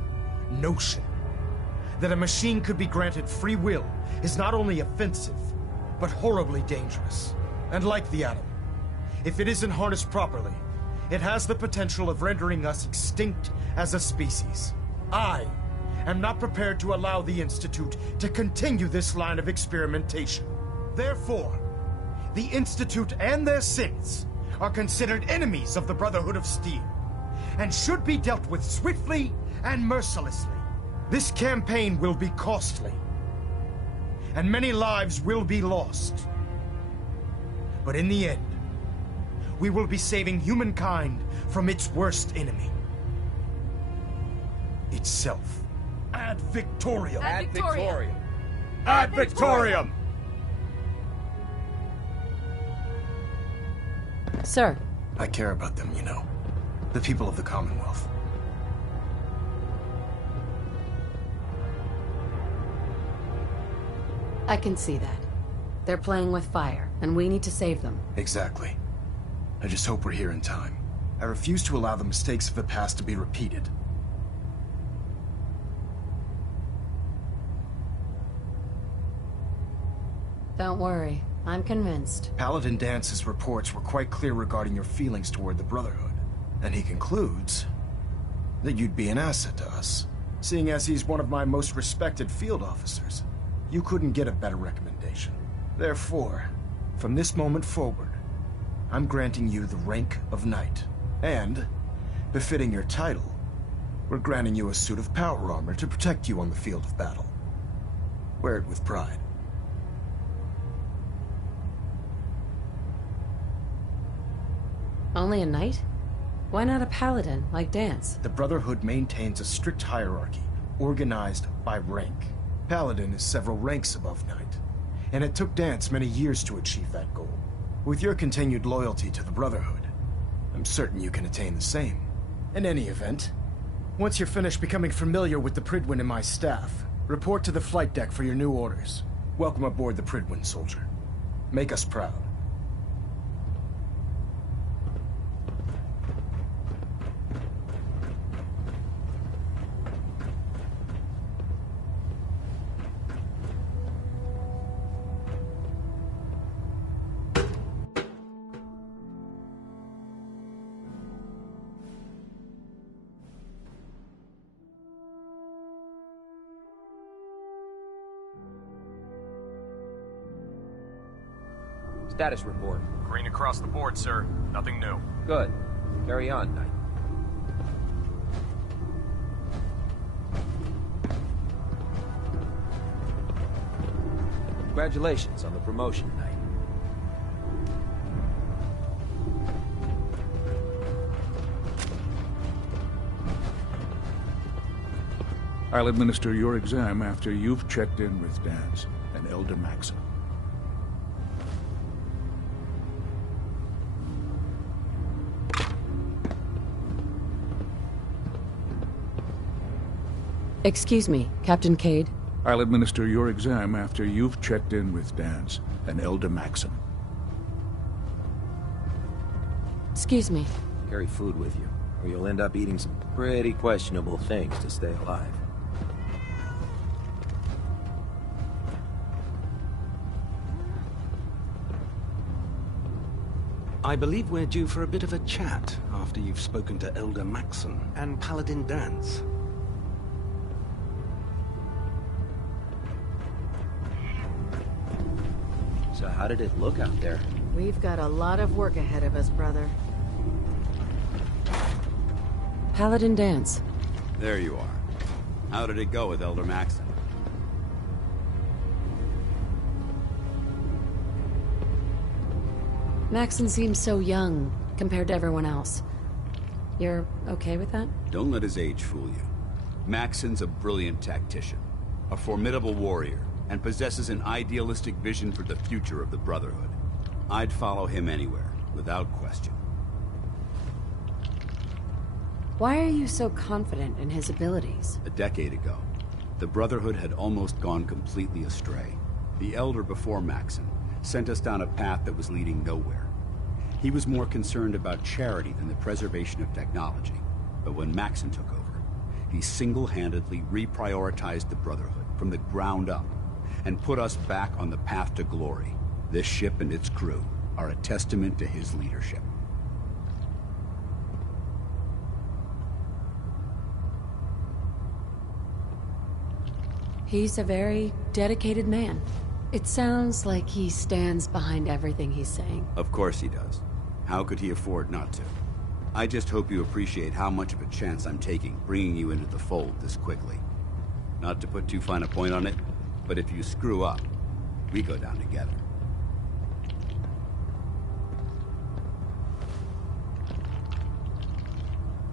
notion that a machine could be granted free will is not only offensive, but horribly dangerous. And like the atom, if it isn't harnessed properly, it has the potential of rendering us extinct as a species. I am not prepared to allow the Institute to continue this line of experimentation. Therefore, the Institute and their synths are considered enemies of the Brotherhood of Steel, and should be dealt with swiftly and mercilessly. This campaign will be costly, and many lives will be lost. But in the end, we will be saving humankind from its worst enemy. Itself. Ad Victoriam! Ad Victoriam! Ad Victoriam! Sir. I care about them, you know. The people of the Commonwealth. I can see that. They're playing with fire, and we need to save them. Exactly. I just hope we're here in time. I refuse to allow the mistakes of the past to be repeated. Don't worry. I'm convinced. Paladin Dance's reports were quite clear regarding your feelings toward the Brotherhood. And he concludes that you'd be an asset to us. Seeing as he's one of my most respected field officers, you couldn't get a better recommendation. Therefore, from this moment forward, I'm granting you the rank of Knight. And, befitting your title, we're granting you a suit of power armor to protect you on the field of battle. Wear it with pride. Only a knight? Why not a paladin, like Dance? The Brotherhood maintains a strict hierarchy, organized by rank. Paladin is several ranks above Knight, and it took Dance many years to achieve that goal. With your continued loyalty to the Brotherhood, I'm certain you can attain the same. In any event, once you're finished becoming familiar with the Pridwin and my staff, report to the flight deck for your new orders. Welcome aboard the Pridwin, soldier. Make us proud. Status report. Green across the board, sir. Nothing new. Good. Carry on, Knight. Congratulations on the promotion, Knight. I'll administer your exam after you've checked in with Dance and Elder Maxim. Excuse me, Captain Cade. I'll administer your exam after you've checked in with Dance and Elder Maxim. Excuse me. Carry food with you, or you'll end up eating some pretty questionable things to stay alive. I believe we're due for a bit of a chat after you've spoken to Elder Maxon and Paladin Dance. So how did it look out there? We've got a lot of work ahead of us, brother. Paladin Dance. There you are. How did it go with Elder Maxon? Maxon seems so young compared to everyone else. You're okay with that? Don't let his age fool you. Maxon's a brilliant tactician, a formidable warrior, and possesses an idealistic vision for the future of the Brotherhood. I'd follow him anywhere, without question. Why are you so confident in his abilities? A decade ago, the Brotherhood had almost gone completely astray. The Elder before Maxon sent us down a path that was leading nowhere. He was more concerned about charity than the preservation of technology. But when Maxon took over, he single-handedly reprioritized the Brotherhood from the ground up and put us back on the path to glory. This ship and its crew are a testament to his leadership. He's a very dedicated man. It sounds like he stands behind everything he's saying. Of course he does. How could he afford not to? I just hope you appreciate how much of a chance I'm taking bringing you into the fold this quickly. Not to put too fine a point on it, but if you screw up, we go down together.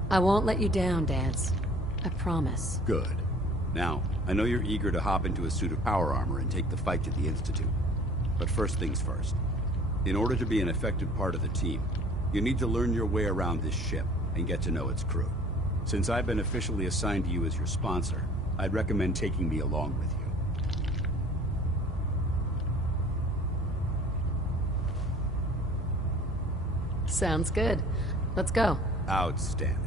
I won't let you down, Dance. I promise. Good. Now, I know you're eager to hop into a suit of power armor and take the fight to the Institute. But first things first. In order to be an effective part of the team, you need to learn your way around this ship and get to know its crew. Since I've been officially assigned to you as your sponsor, I'd recommend taking me along with you. Sounds good. Let's go. Outstanding.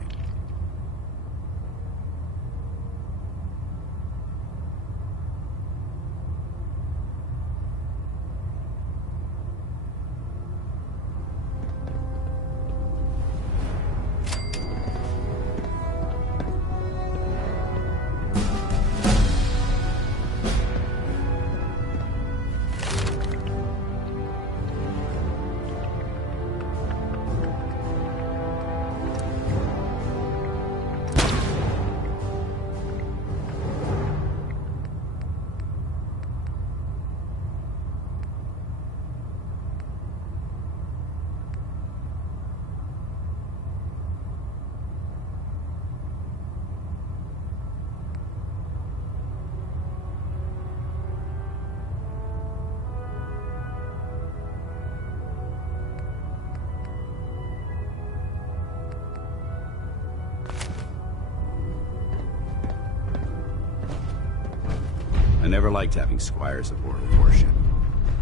I never liked having squires aboard a warship,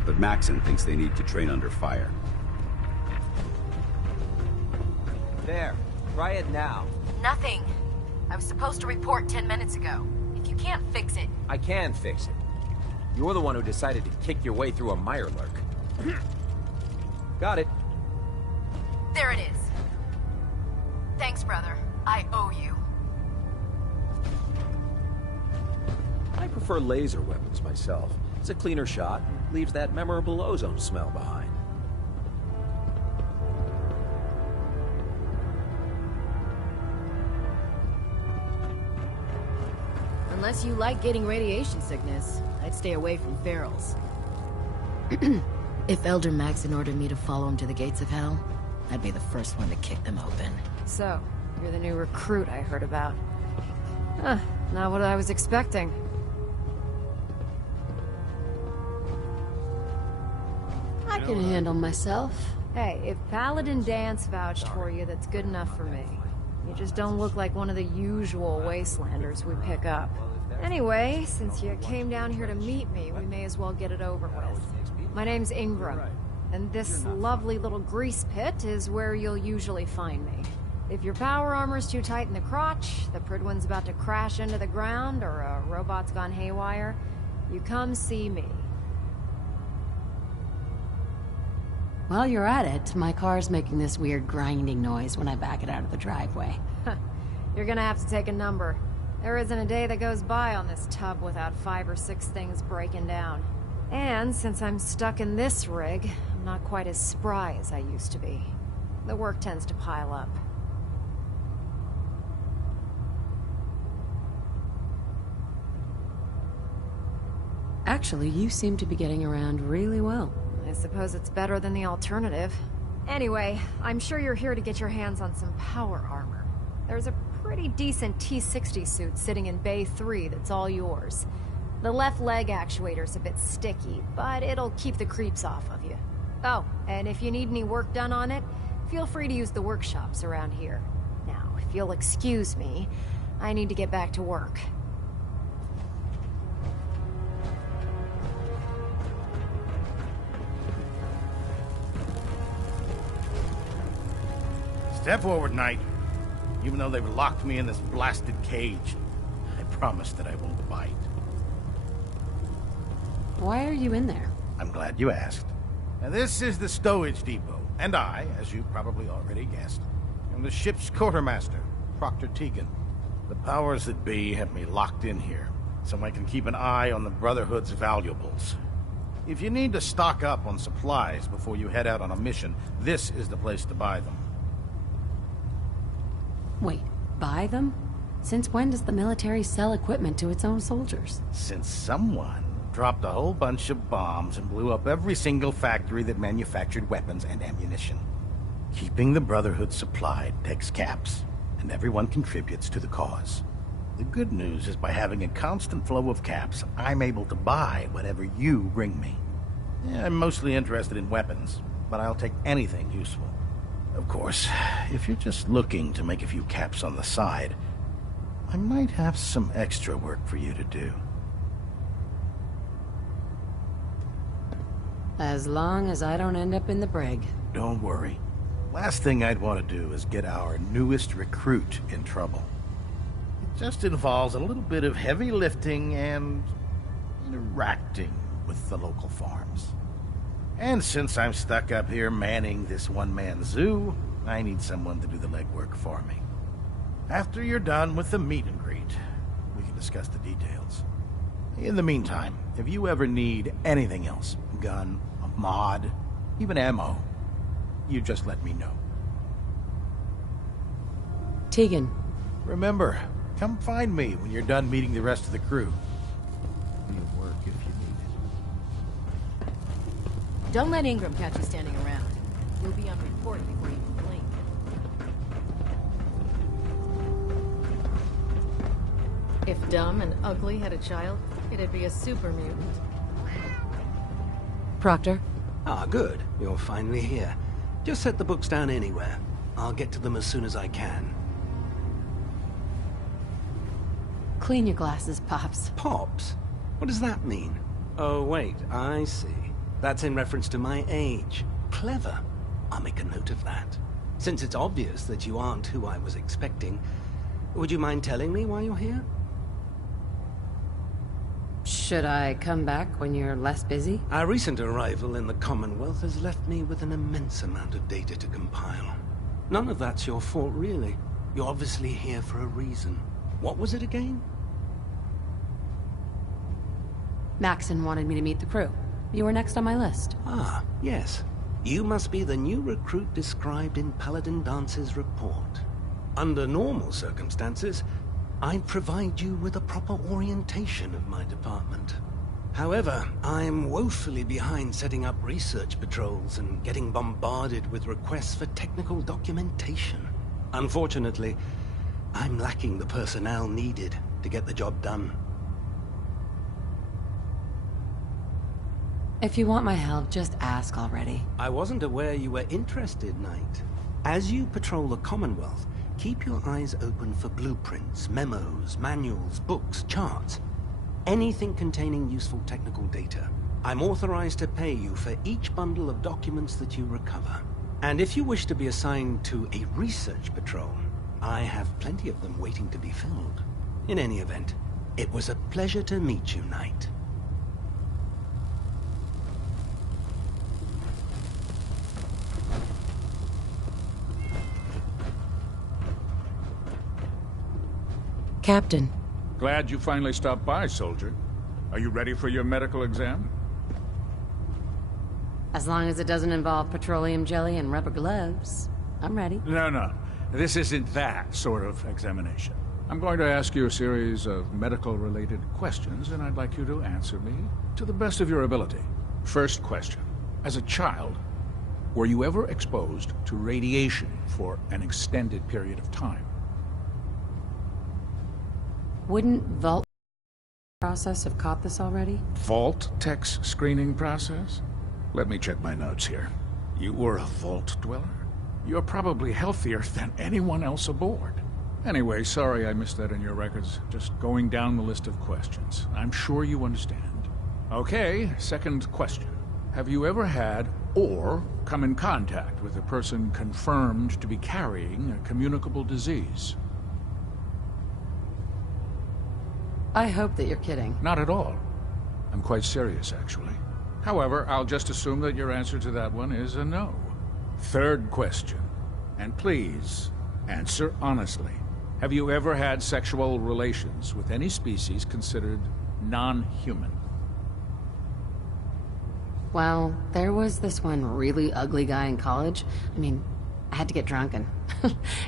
but Maxon thinks they need to train under fire. There. Try it now. Nothing. I was supposed to report 10 minutes ago. If you can't fix it... I can fix it. You're the one who decided to kick your way through a mirelurk. Got it. There it is. Thanks, brother. I owe you. I prefer laser weapons myself. It's a cleaner shot and leaves that memorable ozone smell behind. Unless you like getting radiation sickness, I'd stay away from ferals. If Elder Maxon ordered me to follow him to the gates of hell, I'd be the first one to kick them open. So, you're the new recruit I heard about. Not what I was expecting. I can handle myself. Hey, if Paladin Dance vouched for you, that's good enough for me. You just don't look like one of the usual wastelanders we pick up. Anyway, since you came down here to meet me, we may as well get it over with. My name's Ingram, and this lovely little grease pit is where you'll usually find me. If your power armor's too tight in the crotch, the Pridwin's about to crash into the ground, or a robot's gone haywire, you come see me. While you're at it, my car's making this weird grinding noise when I back it out of the driveway. You're gonna have to take a number. There isn't a day that goes by on this tub without 5 or 6 things breaking down. And since I'm stuck in this rig, I'm not quite as spry as I used to be. The work tends to pile up. Actually, you seem to be getting around really well. I suppose it's better than the alternative. Anyway, I'm sure you're here to get your hands on some power armor. There's a pretty decent T-60 suit sitting in Bay 3 that's all yours. The left leg actuator's a bit sticky, but it'll keep the creeps off of you. Oh, and if you need any work done on it, feel free to use the workshops around here. Now, if you'll excuse me, I need to get back to work. Step forward, Knight. Even though they've locked me in this blasted cage, I promise that I won't bite. Why are you in there? I'm glad you asked. Now, this is the stowage depot, and I, as you probably already guessed, am the ship's quartermaster, Proctor Tegan. The powers that be have me locked in here, so I can keep an eye on the Brotherhood's valuables. If you need to stock up on supplies before you head out on a mission, this is the place to buy them. Wait, buy them? Since when does the military sell equipment to its own soldiers? Since someone dropped a whole bunch of bombs and blew up every single factory that manufactured weapons and ammunition. Keeping the Brotherhood supplied takes caps, and everyone contributes to the cause. The good news is by having a constant flow of caps, I'm able to buy whatever you bring me. I'm mostly interested in weapons, but I'll take anything useful. Of course, if you're just looking to make a few caps on the side, I might have some extra work for you to do. As long as I don't end up in the brig. Don't worry. Last thing I'd want to do is get our newest recruit in trouble. It just involves a little bit of heavy lifting and interacting with the local farms. And since I'm stuck up here manning this one-man zoo, I need someone to do the legwork for me. After you're done with the meet and greet, we can discuss the details. In the meantime, if you ever need anything else, gun, a mod, even ammo, you just let me know. Tegan. Remember, come find me when you're done meeting the rest of the crew. Be at work if you need it. Don't let Ingram catch you standing around. You'll be on report before you can blink. If Dumb and Ugly had a child, it'd be a super mutant. Proctor? Ah, good. You're finally here. Just set the books down anywhere. I'll get to them as soon as I can. Clean your glasses, Pops. Pops? What does that mean? Oh, wait, I see. That's in reference to my age. Clever. I'll make a note of that. Since it's obvious that you aren't who I was expecting, would you mind telling me why you're here? Should I come back when you're less busy? Our recent arrival in the Commonwealth has left me with an immense amount of data to compile. None of that's your fault, really. You're obviously here for a reason. What was it again? Maxon wanted me to meet the crew. You were next on my list. Ah, yes. You must be the new recruit described in Paladin Dance's report. Under normal circumstances, I'd provide you with a proper orientation of my department. However, I'm woefully behind setting up research patrols and getting bombarded with requests for technical documentation. Unfortunately, I'm lacking the personnel needed to get the job done. If you want my help, just ask already. I wasn't aware you were interested, Knight. As you patrol the Commonwealth, keep your eyes open for blueprints, memos, manuals, books, charts. Anything containing useful technical data. I'm authorized to pay you for each bundle of documents that you recover. And if you wish to be assigned to a research patrol, I have plenty of them waiting to be filled. In any event, it was a pleasure to meet you, Knight. Captain. Glad you finally stopped by, soldier. Are you ready for your medical exam? As long as it doesn't involve petroleum jelly and rubber gloves, I'm ready. No. This isn't that sort of examination. I'm going to ask you a series of medical-related questions, and I'd like you to answer me to the best of your ability. First question. As a child, were you ever exposed to radiation for an extended period of time? Wouldn't Vault process have caught this already? Vault tech's screening process? Let me check my notes here. You were a vault dweller? You're probably healthier than anyone else aboard. Anyway, sorry I missed that in your records. Just going down the list of questions. I'm sure you understand. Okay, second question. Have you ever had or come in contact with a person confirmed to be carrying a communicable disease? I hope that you're kidding. Not at all. I'm quite serious, actually. However, I'll just assume that your answer to that one is a no. Third question. And please, answer honestly. Have you ever had sexual relations with any species considered non-human? Well, there was this one really ugly guy in college. I mean, I had to get drunk and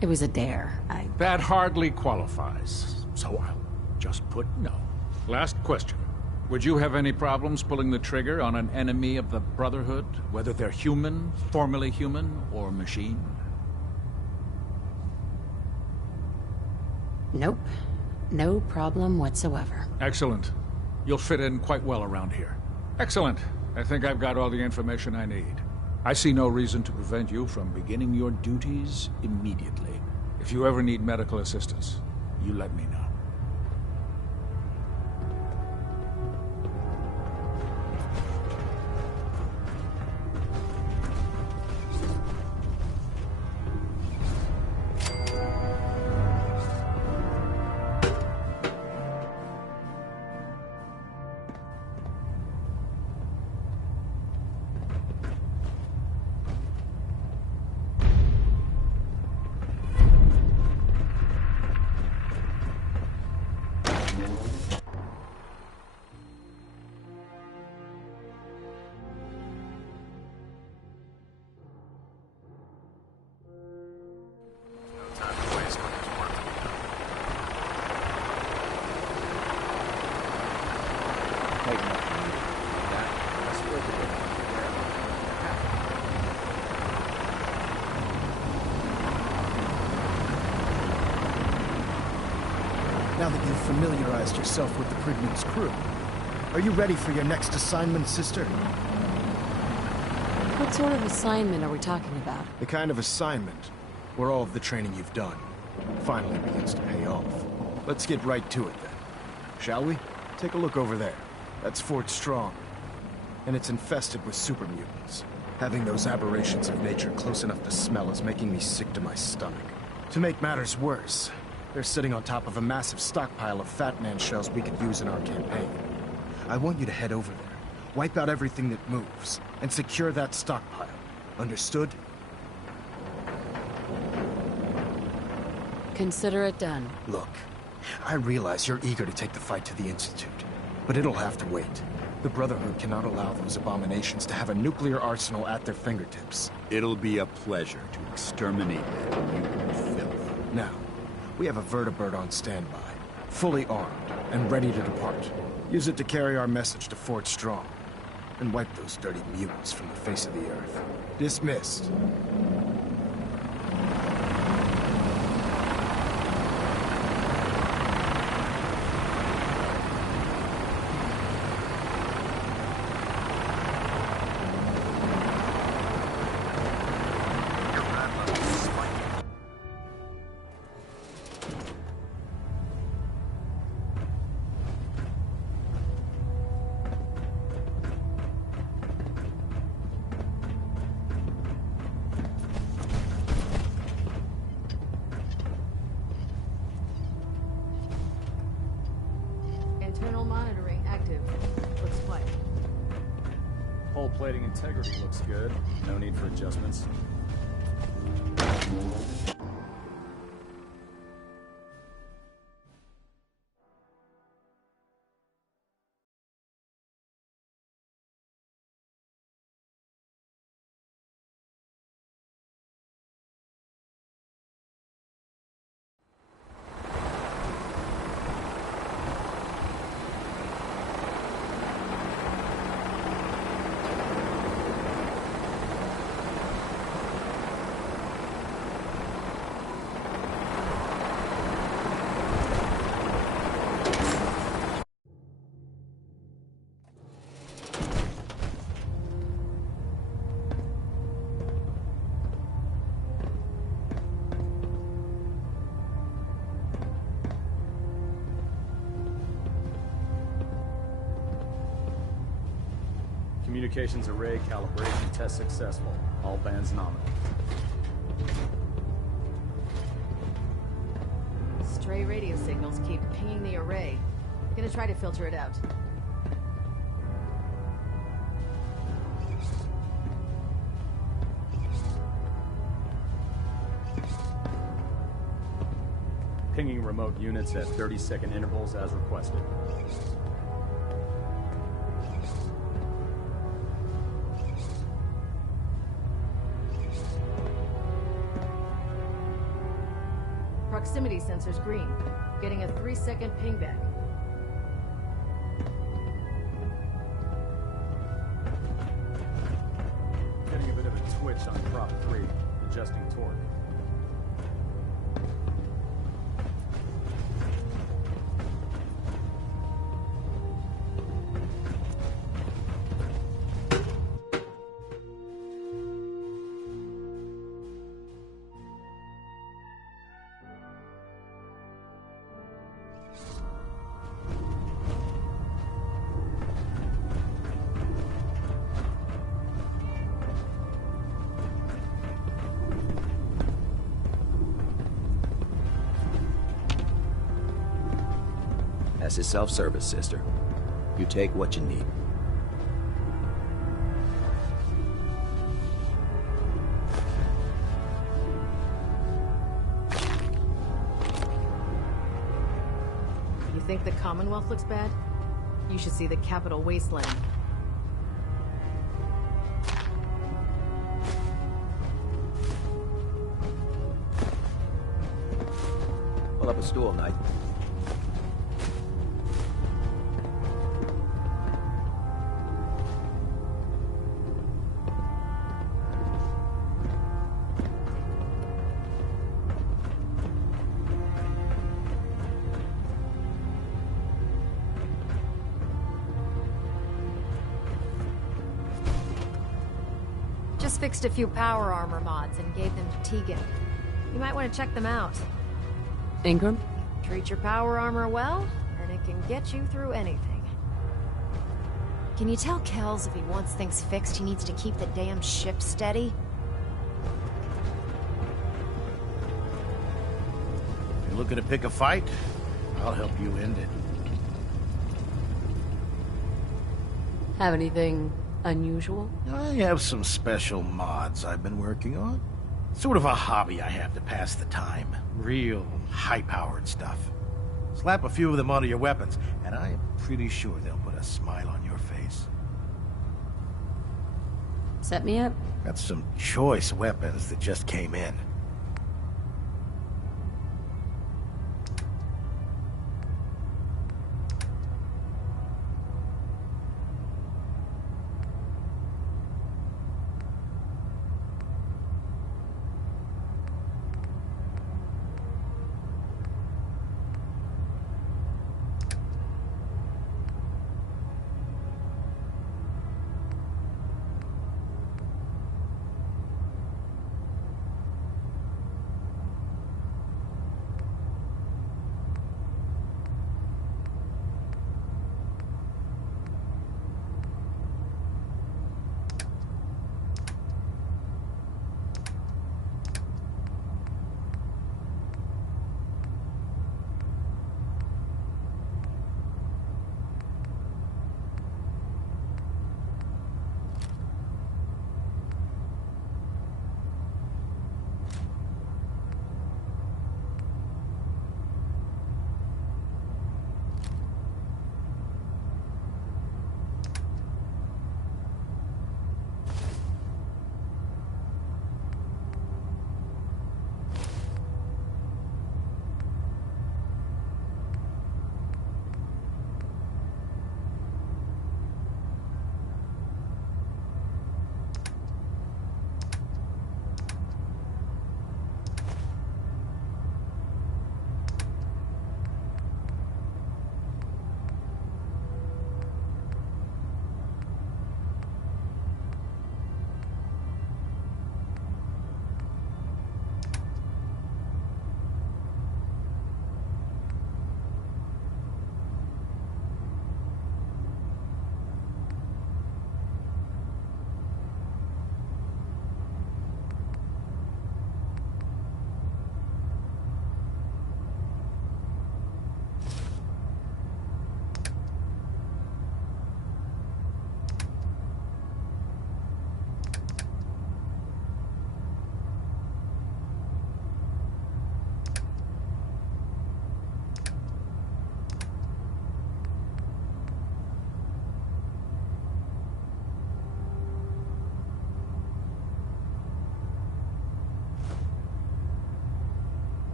it was a dare. That hardly qualifies, so I'll just put no. Last question. Would you have any problems pulling the trigger on an enemy of the Brotherhood, whether they're human, formerly human, or machine? Nope. No problem whatsoever. Excellent. You'll fit in quite well around here. Excellent. I think I've got all the information I need. I see no reason to prevent you from beginning your duties immediately. If you ever need medical assistance, you let me know. Now that you've familiarized yourself with the Prignitz crew, are you ready for your next assignment, sister? What sort of assignment are we talking about? The kind of assignment where all of the training you've done finally begins to pay off. Let's get right to it then, shall we? Take a look over there. That's Fort Strong, and it's infested with super mutants. Having those aberrations of nature close enough to smell is making me sick to my stomach. To make matters worse, they're sitting on top of a massive stockpile of Fat Man shells we could use in our campaign. I want you to head over there, wipe out everything that moves, and secure that stockpile. Understood? Consider it done. Look, I realize you're eager to take the fight to the Institute, but it'll have to wait. The Brotherhood cannot allow those abominations to have a nuclear arsenal at their fingertips. It'll be a pleasure to exterminate that mutant filth. Now, we have a vertibird on standby, fully armed and ready to depart. Use it to carry our message to Fort Strong, and wipe those dirty mutants from the face of the earth. Dismissed. Internal monitoring active. Looks quiet. Hull plating integrity looks good. No need for adjustments. Communications array calibration test successful. All bands nominal. Stray radio signals keep pinging the array. Gonna try to filter it out. Pinging remote units at 30-second intervals as requested. Proximity sensor's green. Getting a 3-second ping back. Getting a bit of a twitch on prop 3. Adjusting torque. This is self-service, sister. You take what you need. You think the Commonwealth looks bad? You should see the Capital Wasteland. Pull up a stool, Knight. Just fixed a few power armor mods and gave them to Tegan. You might want to check them out. Ingram? Treat your power armor well, and it can get you through anything. Can you tell Kells if he wants things fixed, he needs to keep the damn ship steady? You're looking to pick a fight? I'll help you end it. Have anything unusual? I have some special mods I've been working on. Sort of a hobby I have to pass the time. Real high-powered stuff. Slap a few of them onto your weapons, and I am pretty sure they'll put a smile on your face. Set me up? Got some choice weapons that just came in.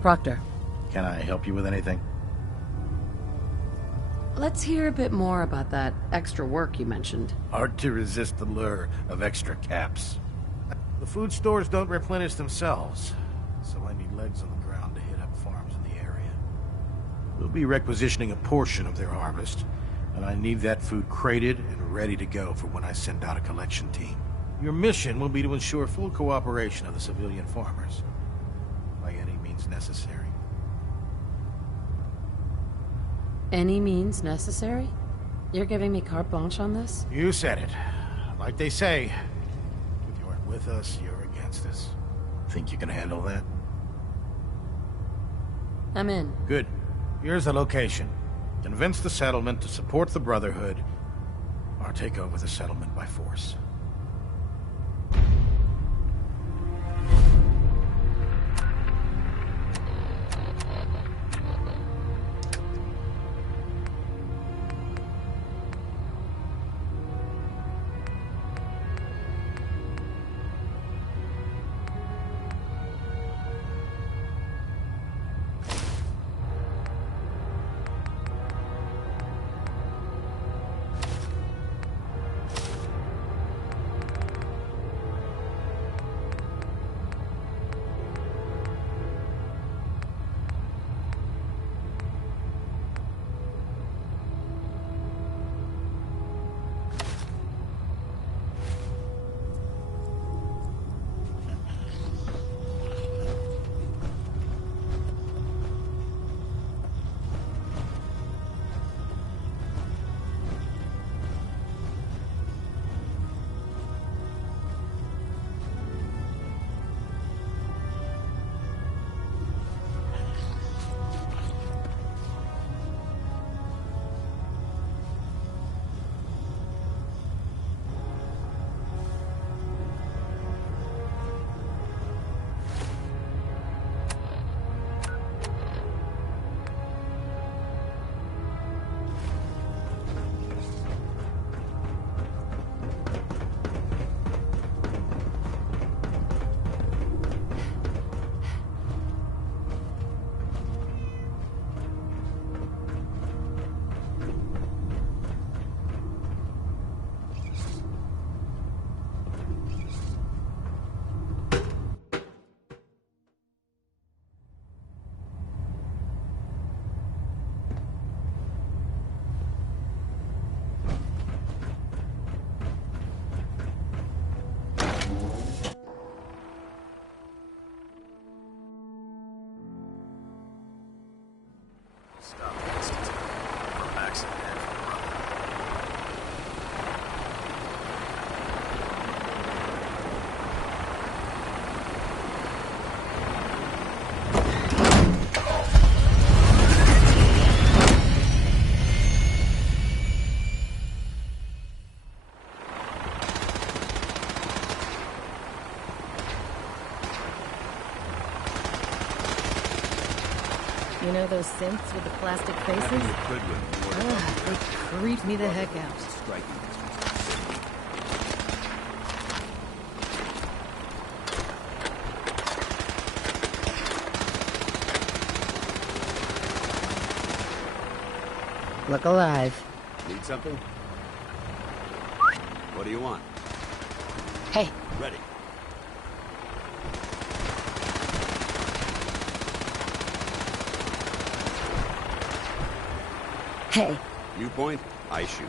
Proctor. Can I help you with anything? Let's hear a bit more about that extra work you mentioned. Hard to resist the lure of extra caps. The food stores don't replenish themselves, so I need legs on the ground to hit up farms in the area. We'll be requisitioning a portion of their harvest, and I need that food crated and ready to go for when I send out a collection team. Your mission will be to ensure full cooperation of the civilian farmers, by any means necessary. Any means necessary? You're giving me carte blanche on this? You said it. Like they say, if you aren't with us, you're against us. Think you can handle that? I'm in. Good. Here's the location. Convince the settlement to support the Brotherhood, or take over the settlement by force. You know those synths with the plastic faces? They creep me the heck out. Look alive. Need something? What do you want? Hey. Ready. Hey. You point, I shoot.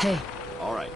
Hey. All right.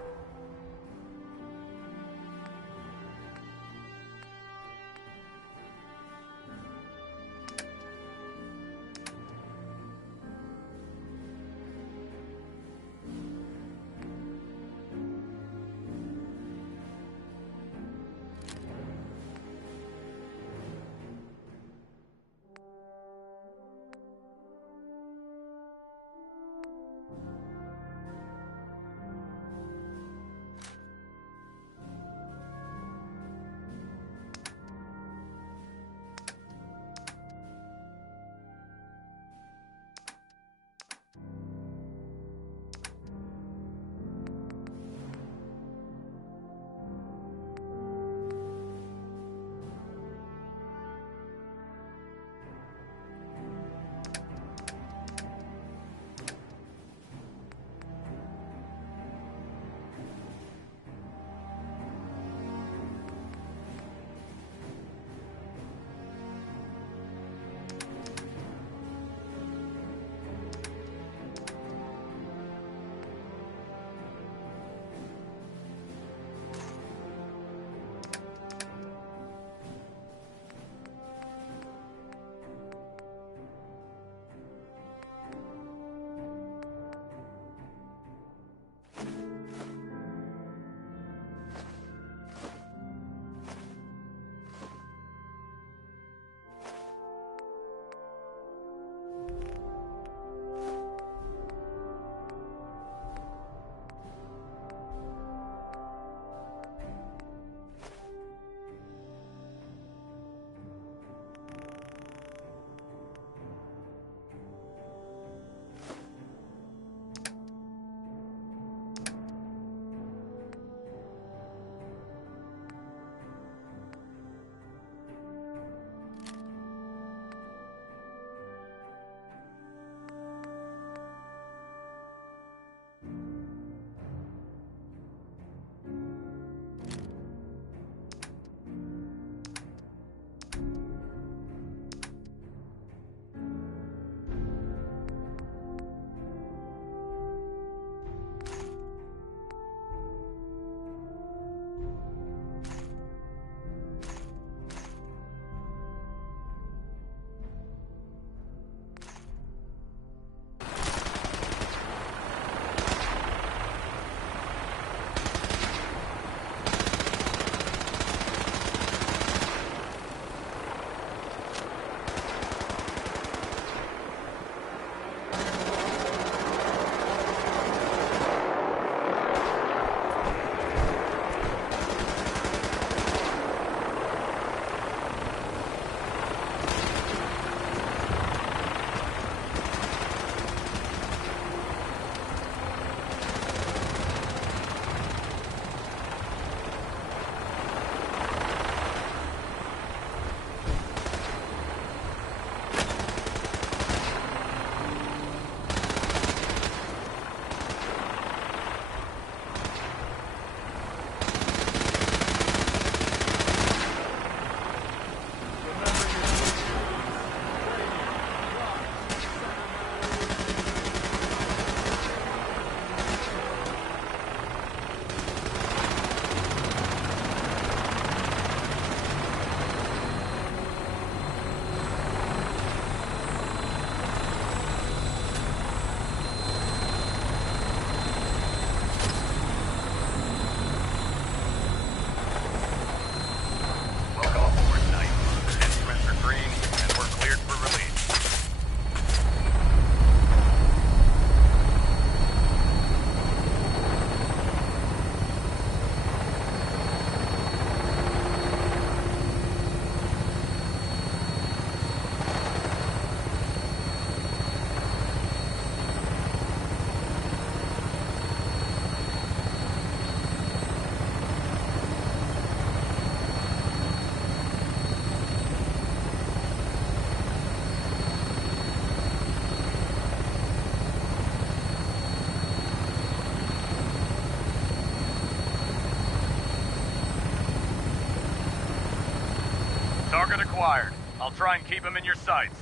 Target acquired. I'll try and keep him in your sights.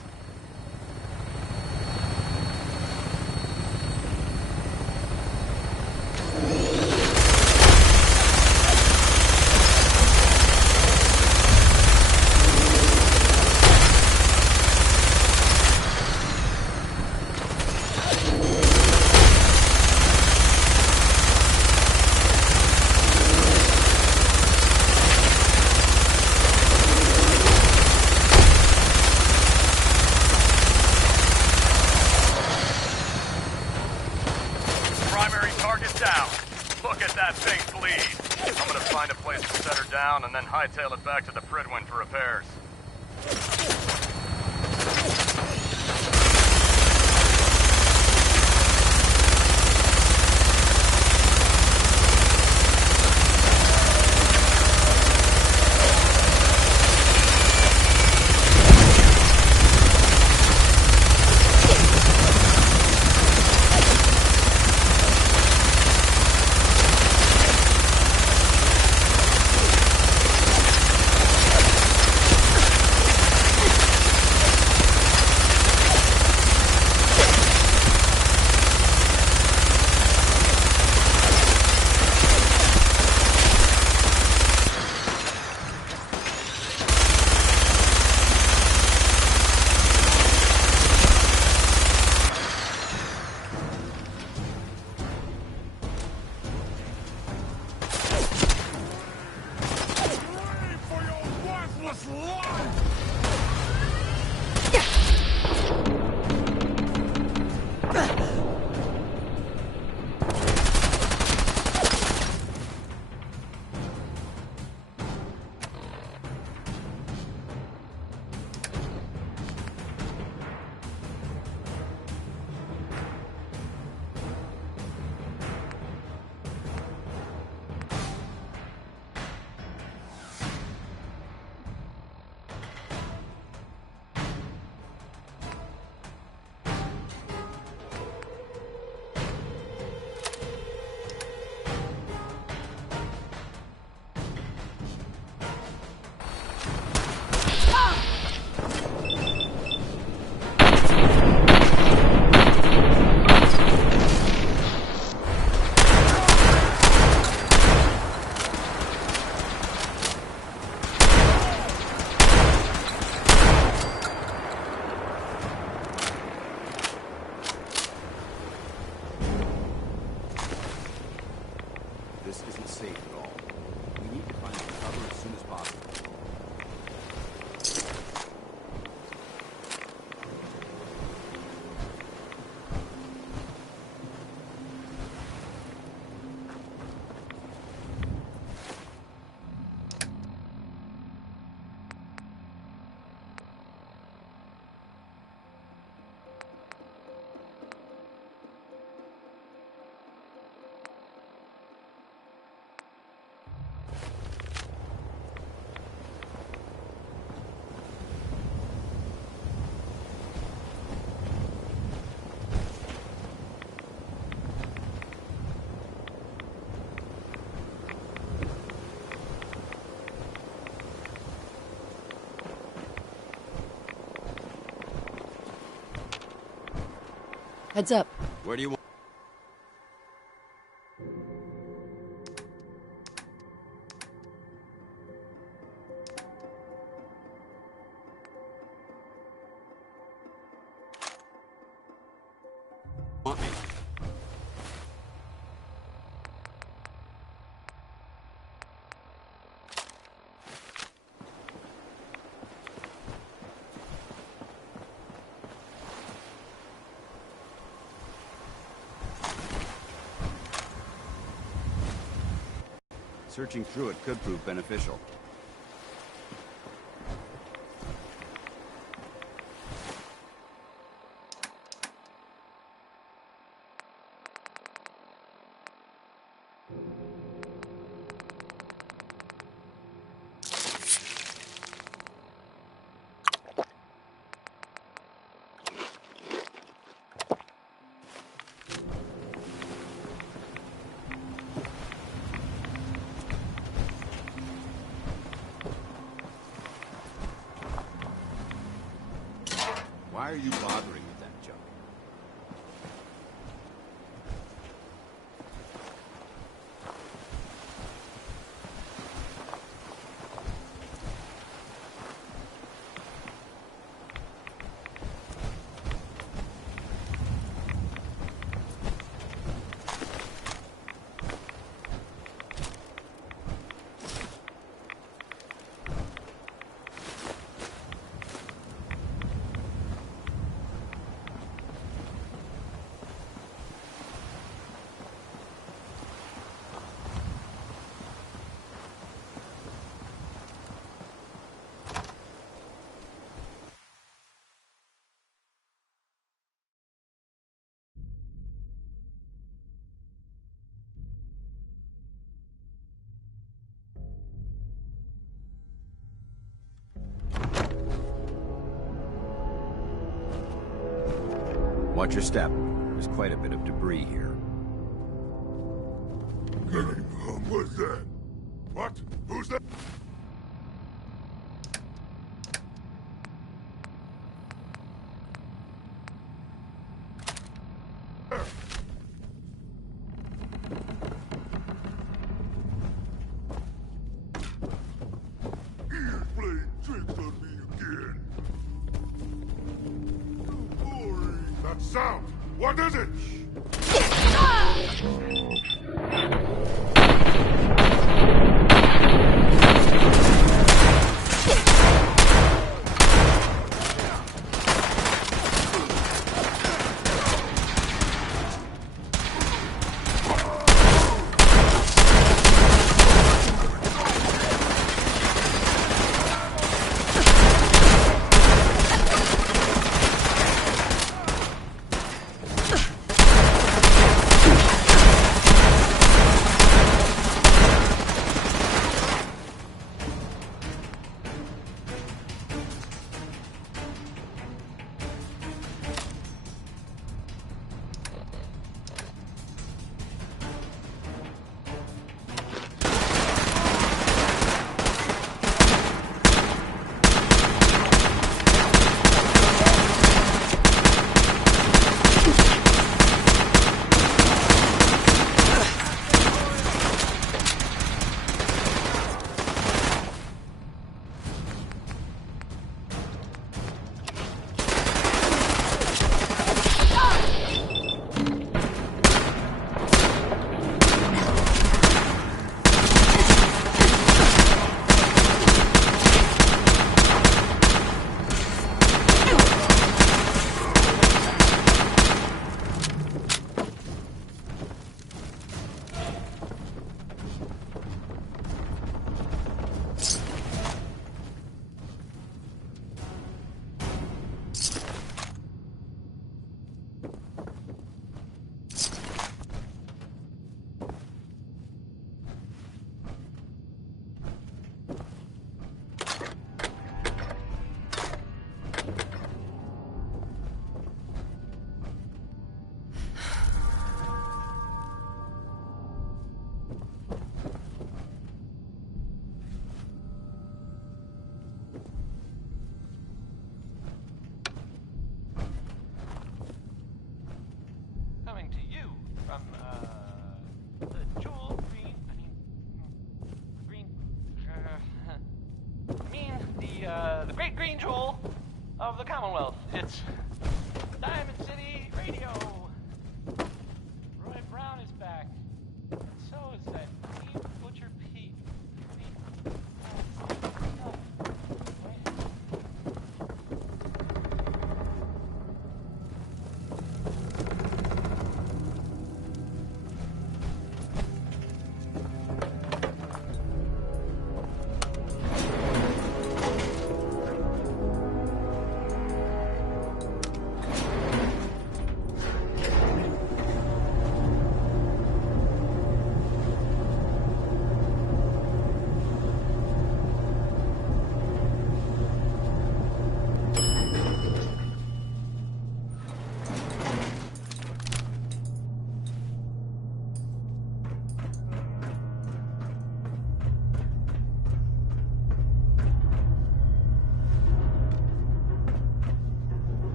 And then hightail it back to the Pridwin for repairs. This isn't safe at all. We need to find cover as soon as possible. Heads up. Where do you want me? Searching through it could prove beneficial. Why are you bothering with that junk? Watch your step. There's quite a bit of debris here. What's that? What? Who's that? He's playing tricks on me again. That sound! What is it? The great green jewel of the Commonwealth. It's Diamond City Radio. Roy Brown is back. And so is that Queen Butcher Pete.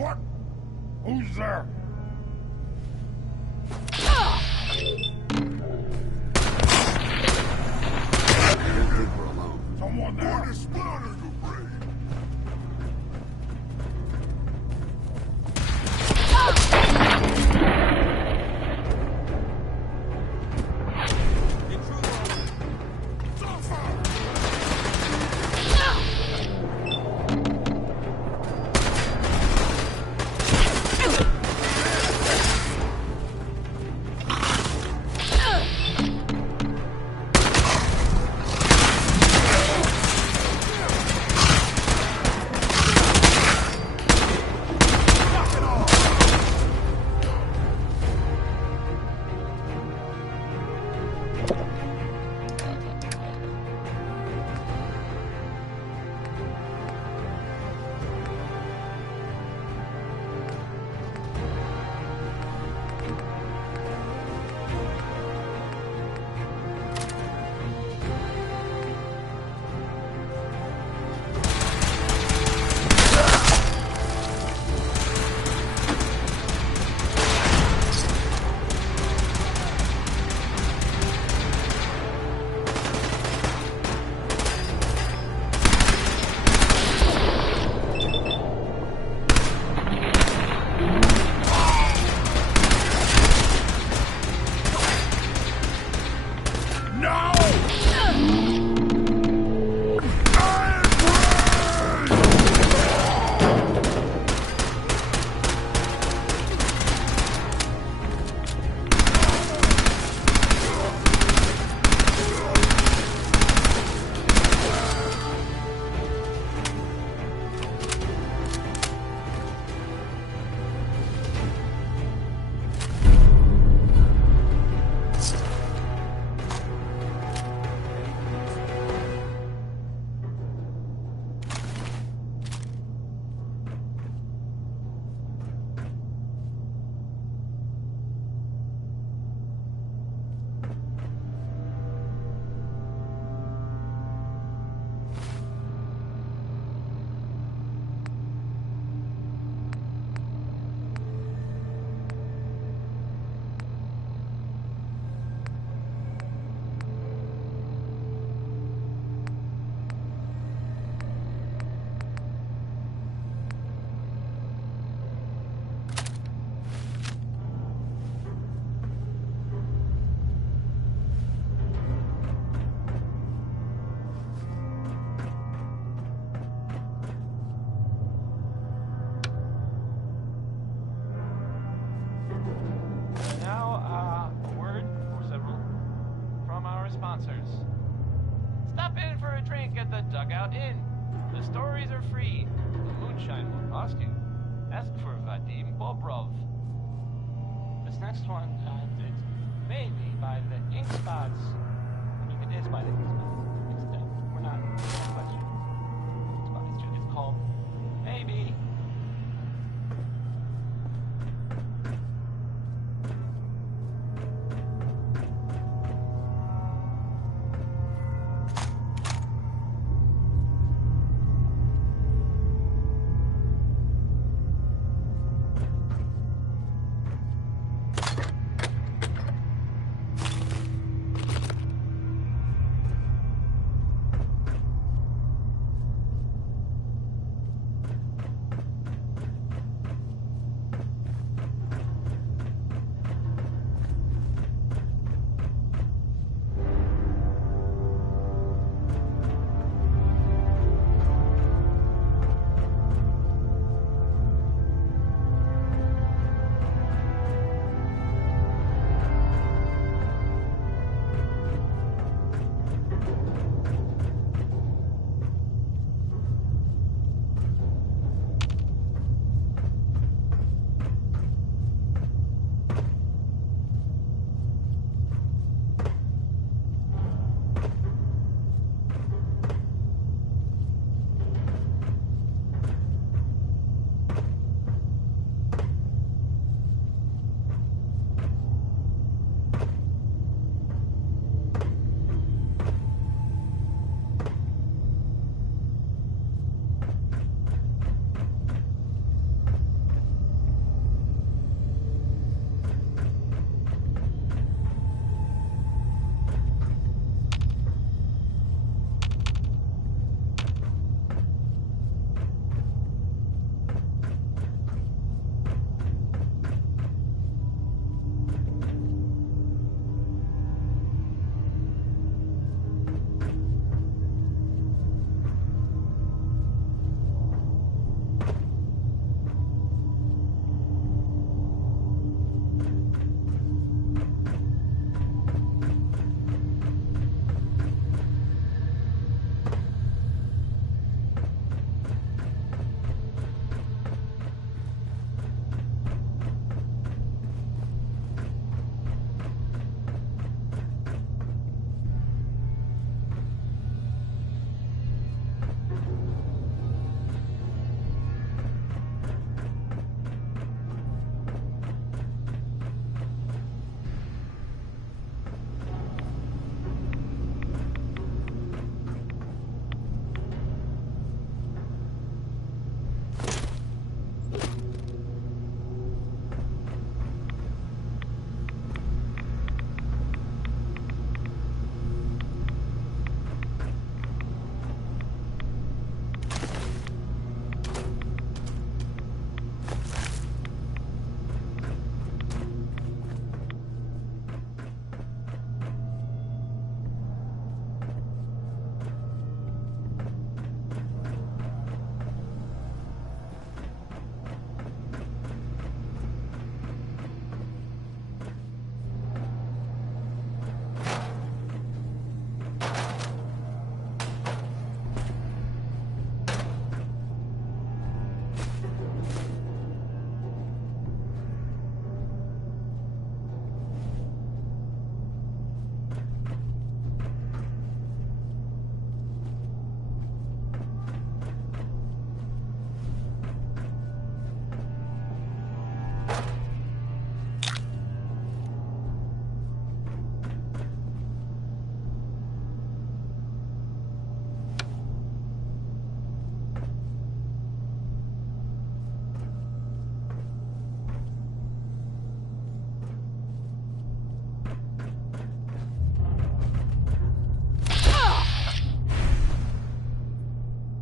What? Who's there? Someone there? What is splattering your brain? At the Dugout Inn. The stories are free. The moonshine will cost you. Ask for Vadim Bobrov. This next one, it's maybe by the ink spots. I mean, it is by the ink spots. We're not questioning ink spots. It's called maybe.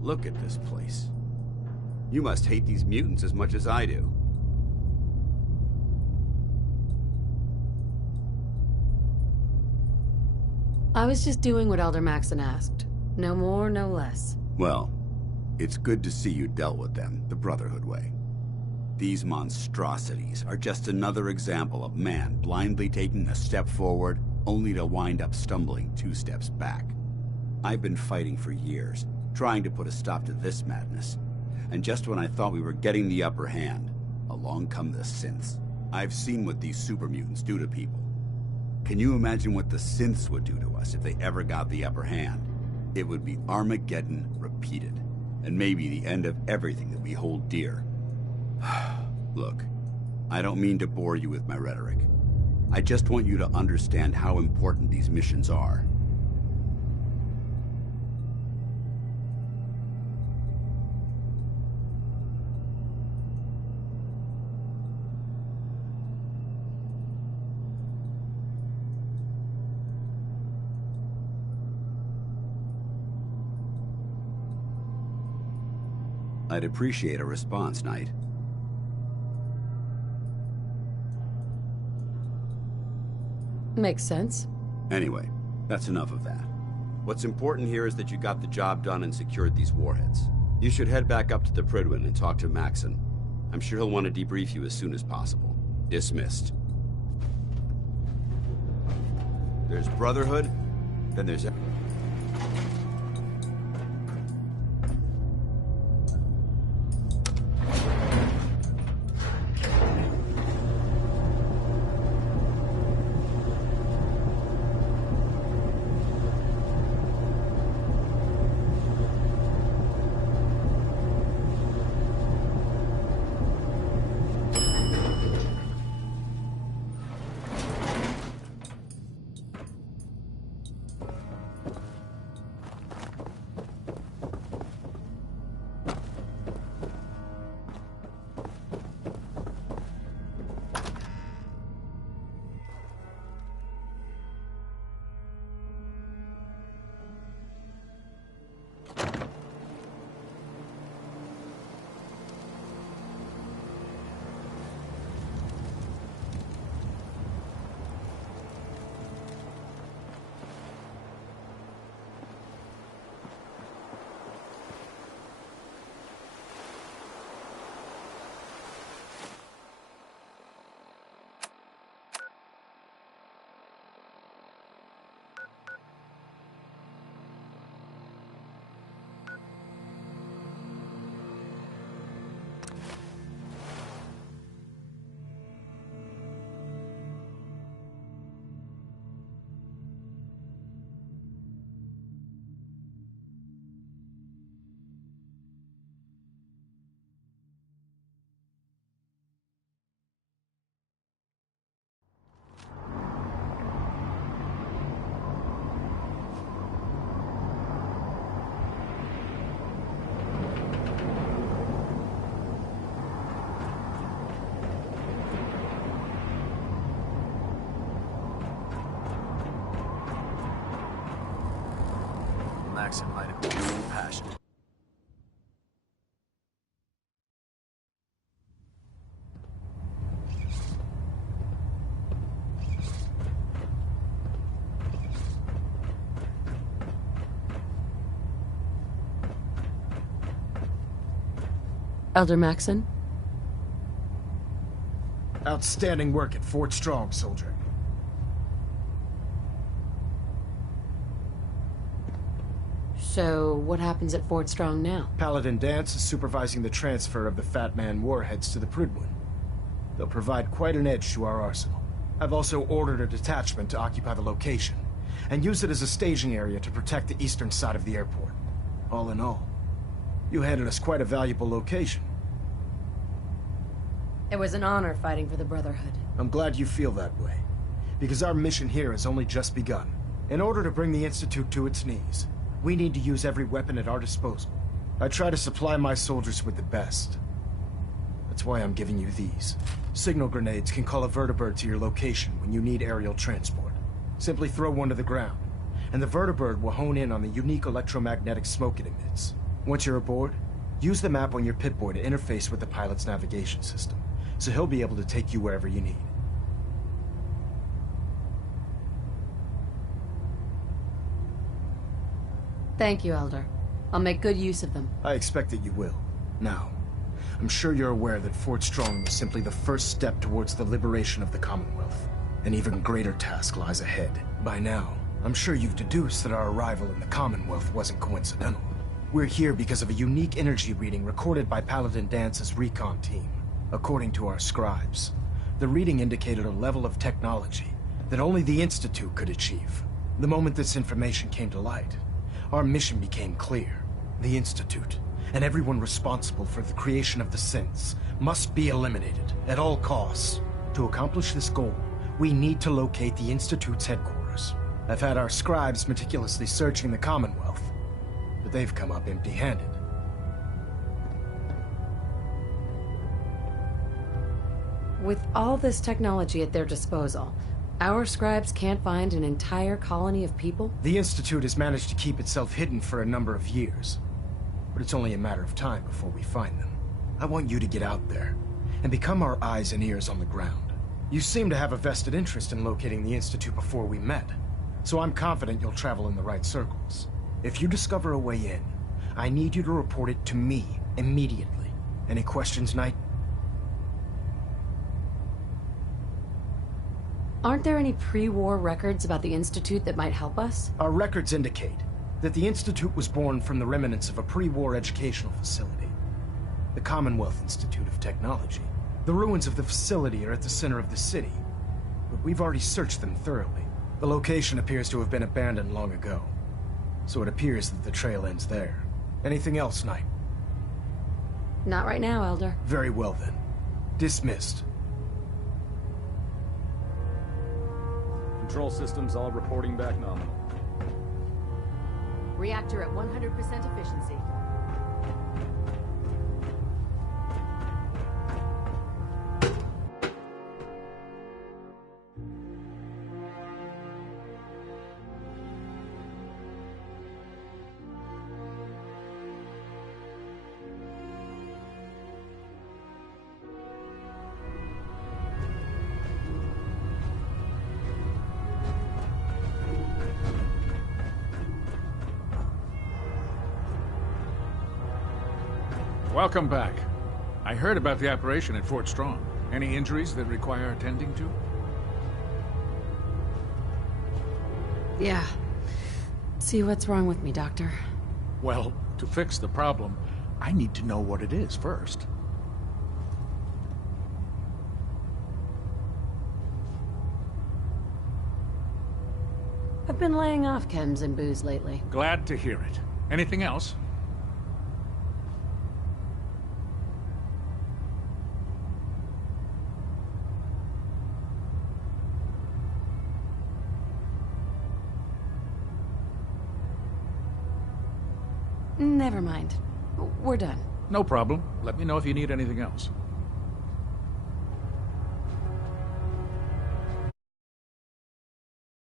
Look at this place. You must hate these mutants as much as I do. I was just doing what Elder Maxon asked. No more, no less. Well, it's good to see you dealt with them the Brotherhood way. These monstrosities are just another example of man blindly taking a step forward, only to wind up stumbling 2 steps back. I've been fighting for years, trying to put a stop to this madness. And just when I thought we were getting the upper hand, along come the synths. I've seen what these super mutants do to people. Can you imagine what the synths would do to us if they ever got the upper hand? It would be Armageddon repeated, and maybe the end of everything that we hold dear. Look, I don't mean to bore you with my rhetoric. I just want you to understand how important these missions are. I'd appreciate a response, Knight. Makes sense. Anyway, that's enough of that. What's important here is that you got the job done and secured these warheads. You should head back up to the Prydwen and talk to Maxon. I'm sure he'll want to debrief you as soon as possible. Dismissed. There's Brotherhood, then there's... Maxon might have been passionate. Elder Maxon? Outstanding work at Fort Strong, soldier. So, what happens at Fort Strong now? Paladin Danse is supervising the transfer of the Fat Man warheads to the Prydwen. They'll provide quite an edge to our arsenal. I've also ordered a detachment to occupy the location, and use it as a staging area to protect the eastern side of the airport. All in all, you handed us quite a valuable location. It was an honor fighting for the Brotherhood. I'm glad you feel that way, because our mission here has only just begun. In order to bring the Institute to its knees, we need to use every weapon at our disposal. I try to supply my soldiers with the best. That's why I'm giving you these. Signal grenades can call a vertibird to your location when you need aerial transport. Simply throw one to the ground, and the vertibird will hone in on the unique electromagnetic smoke it emits. Once you're aboard, use the map on your Pip-Boy to interface with the pilot's navigation system, so he'll be able to take you wherever you need. Thank you, Elder. I'll make good use of them. I expect that you will. Now, I'm sure you're aware that Fort Strong was simply the first step towards the liberation of the Commonwealth. An even greater task lies ahead. By now, I'm sure you've deduced that our arrival in the Commonwealth wasn't coincidental. We're here because of a unique energy reading recorded by Paladin Dance's recon team. According to our scribes, the reading indicated a level of technology that only the Institute could achieve. The moment this information came to light, our mission became clear. The Institute, and everyone responsible for the creation of the synths, must be eliminated at all costs. To accomplish this goal, we need to locate the Institute's headquarters. I've had our scribes meticulously searching the Commonwealth, but they've come up empty-handed. With all this technology at their disposal, our scribes can't find an entire colony of people? The Institute has managed to keep itself hidden for a number of years, but it's only a matter of time before we find them. I want you to get out there and become our eyes and ears on the ground. You seem to have a vested interest in locating the Institute before we met, so I'm confident you'll travel in the right circles. If you discover a way in, I need you to report it to me immediately. Any questions, Knight? Aren't there any pre-war records about the Institute that might help us? Our records indicate that the Institute was born from the remnants of a pre-war educational facility, the Commonwealth Institute of Technology. The ruins of the facility are at the center of the city, but we've already searched them thoroughly. The location appears to have been abandoned long ago, so it appears that the trail ends there. Anything else, Knight? Not right now, Elder. Very well then. Dismissed. Control systems all reporting back nominal. Reactor at 100% efficiency. Welcome back. I heard about the operation at Fort Strong. Any injuries that require attending to? Yeah. See what's wrong with me, Doctor. Well, to fix the problem, I need to know what it is first. I've been laying off chems and booze lately. Glad to hear it. Anything else? Never mind. We're done. No problem. Let me know if you need anything else.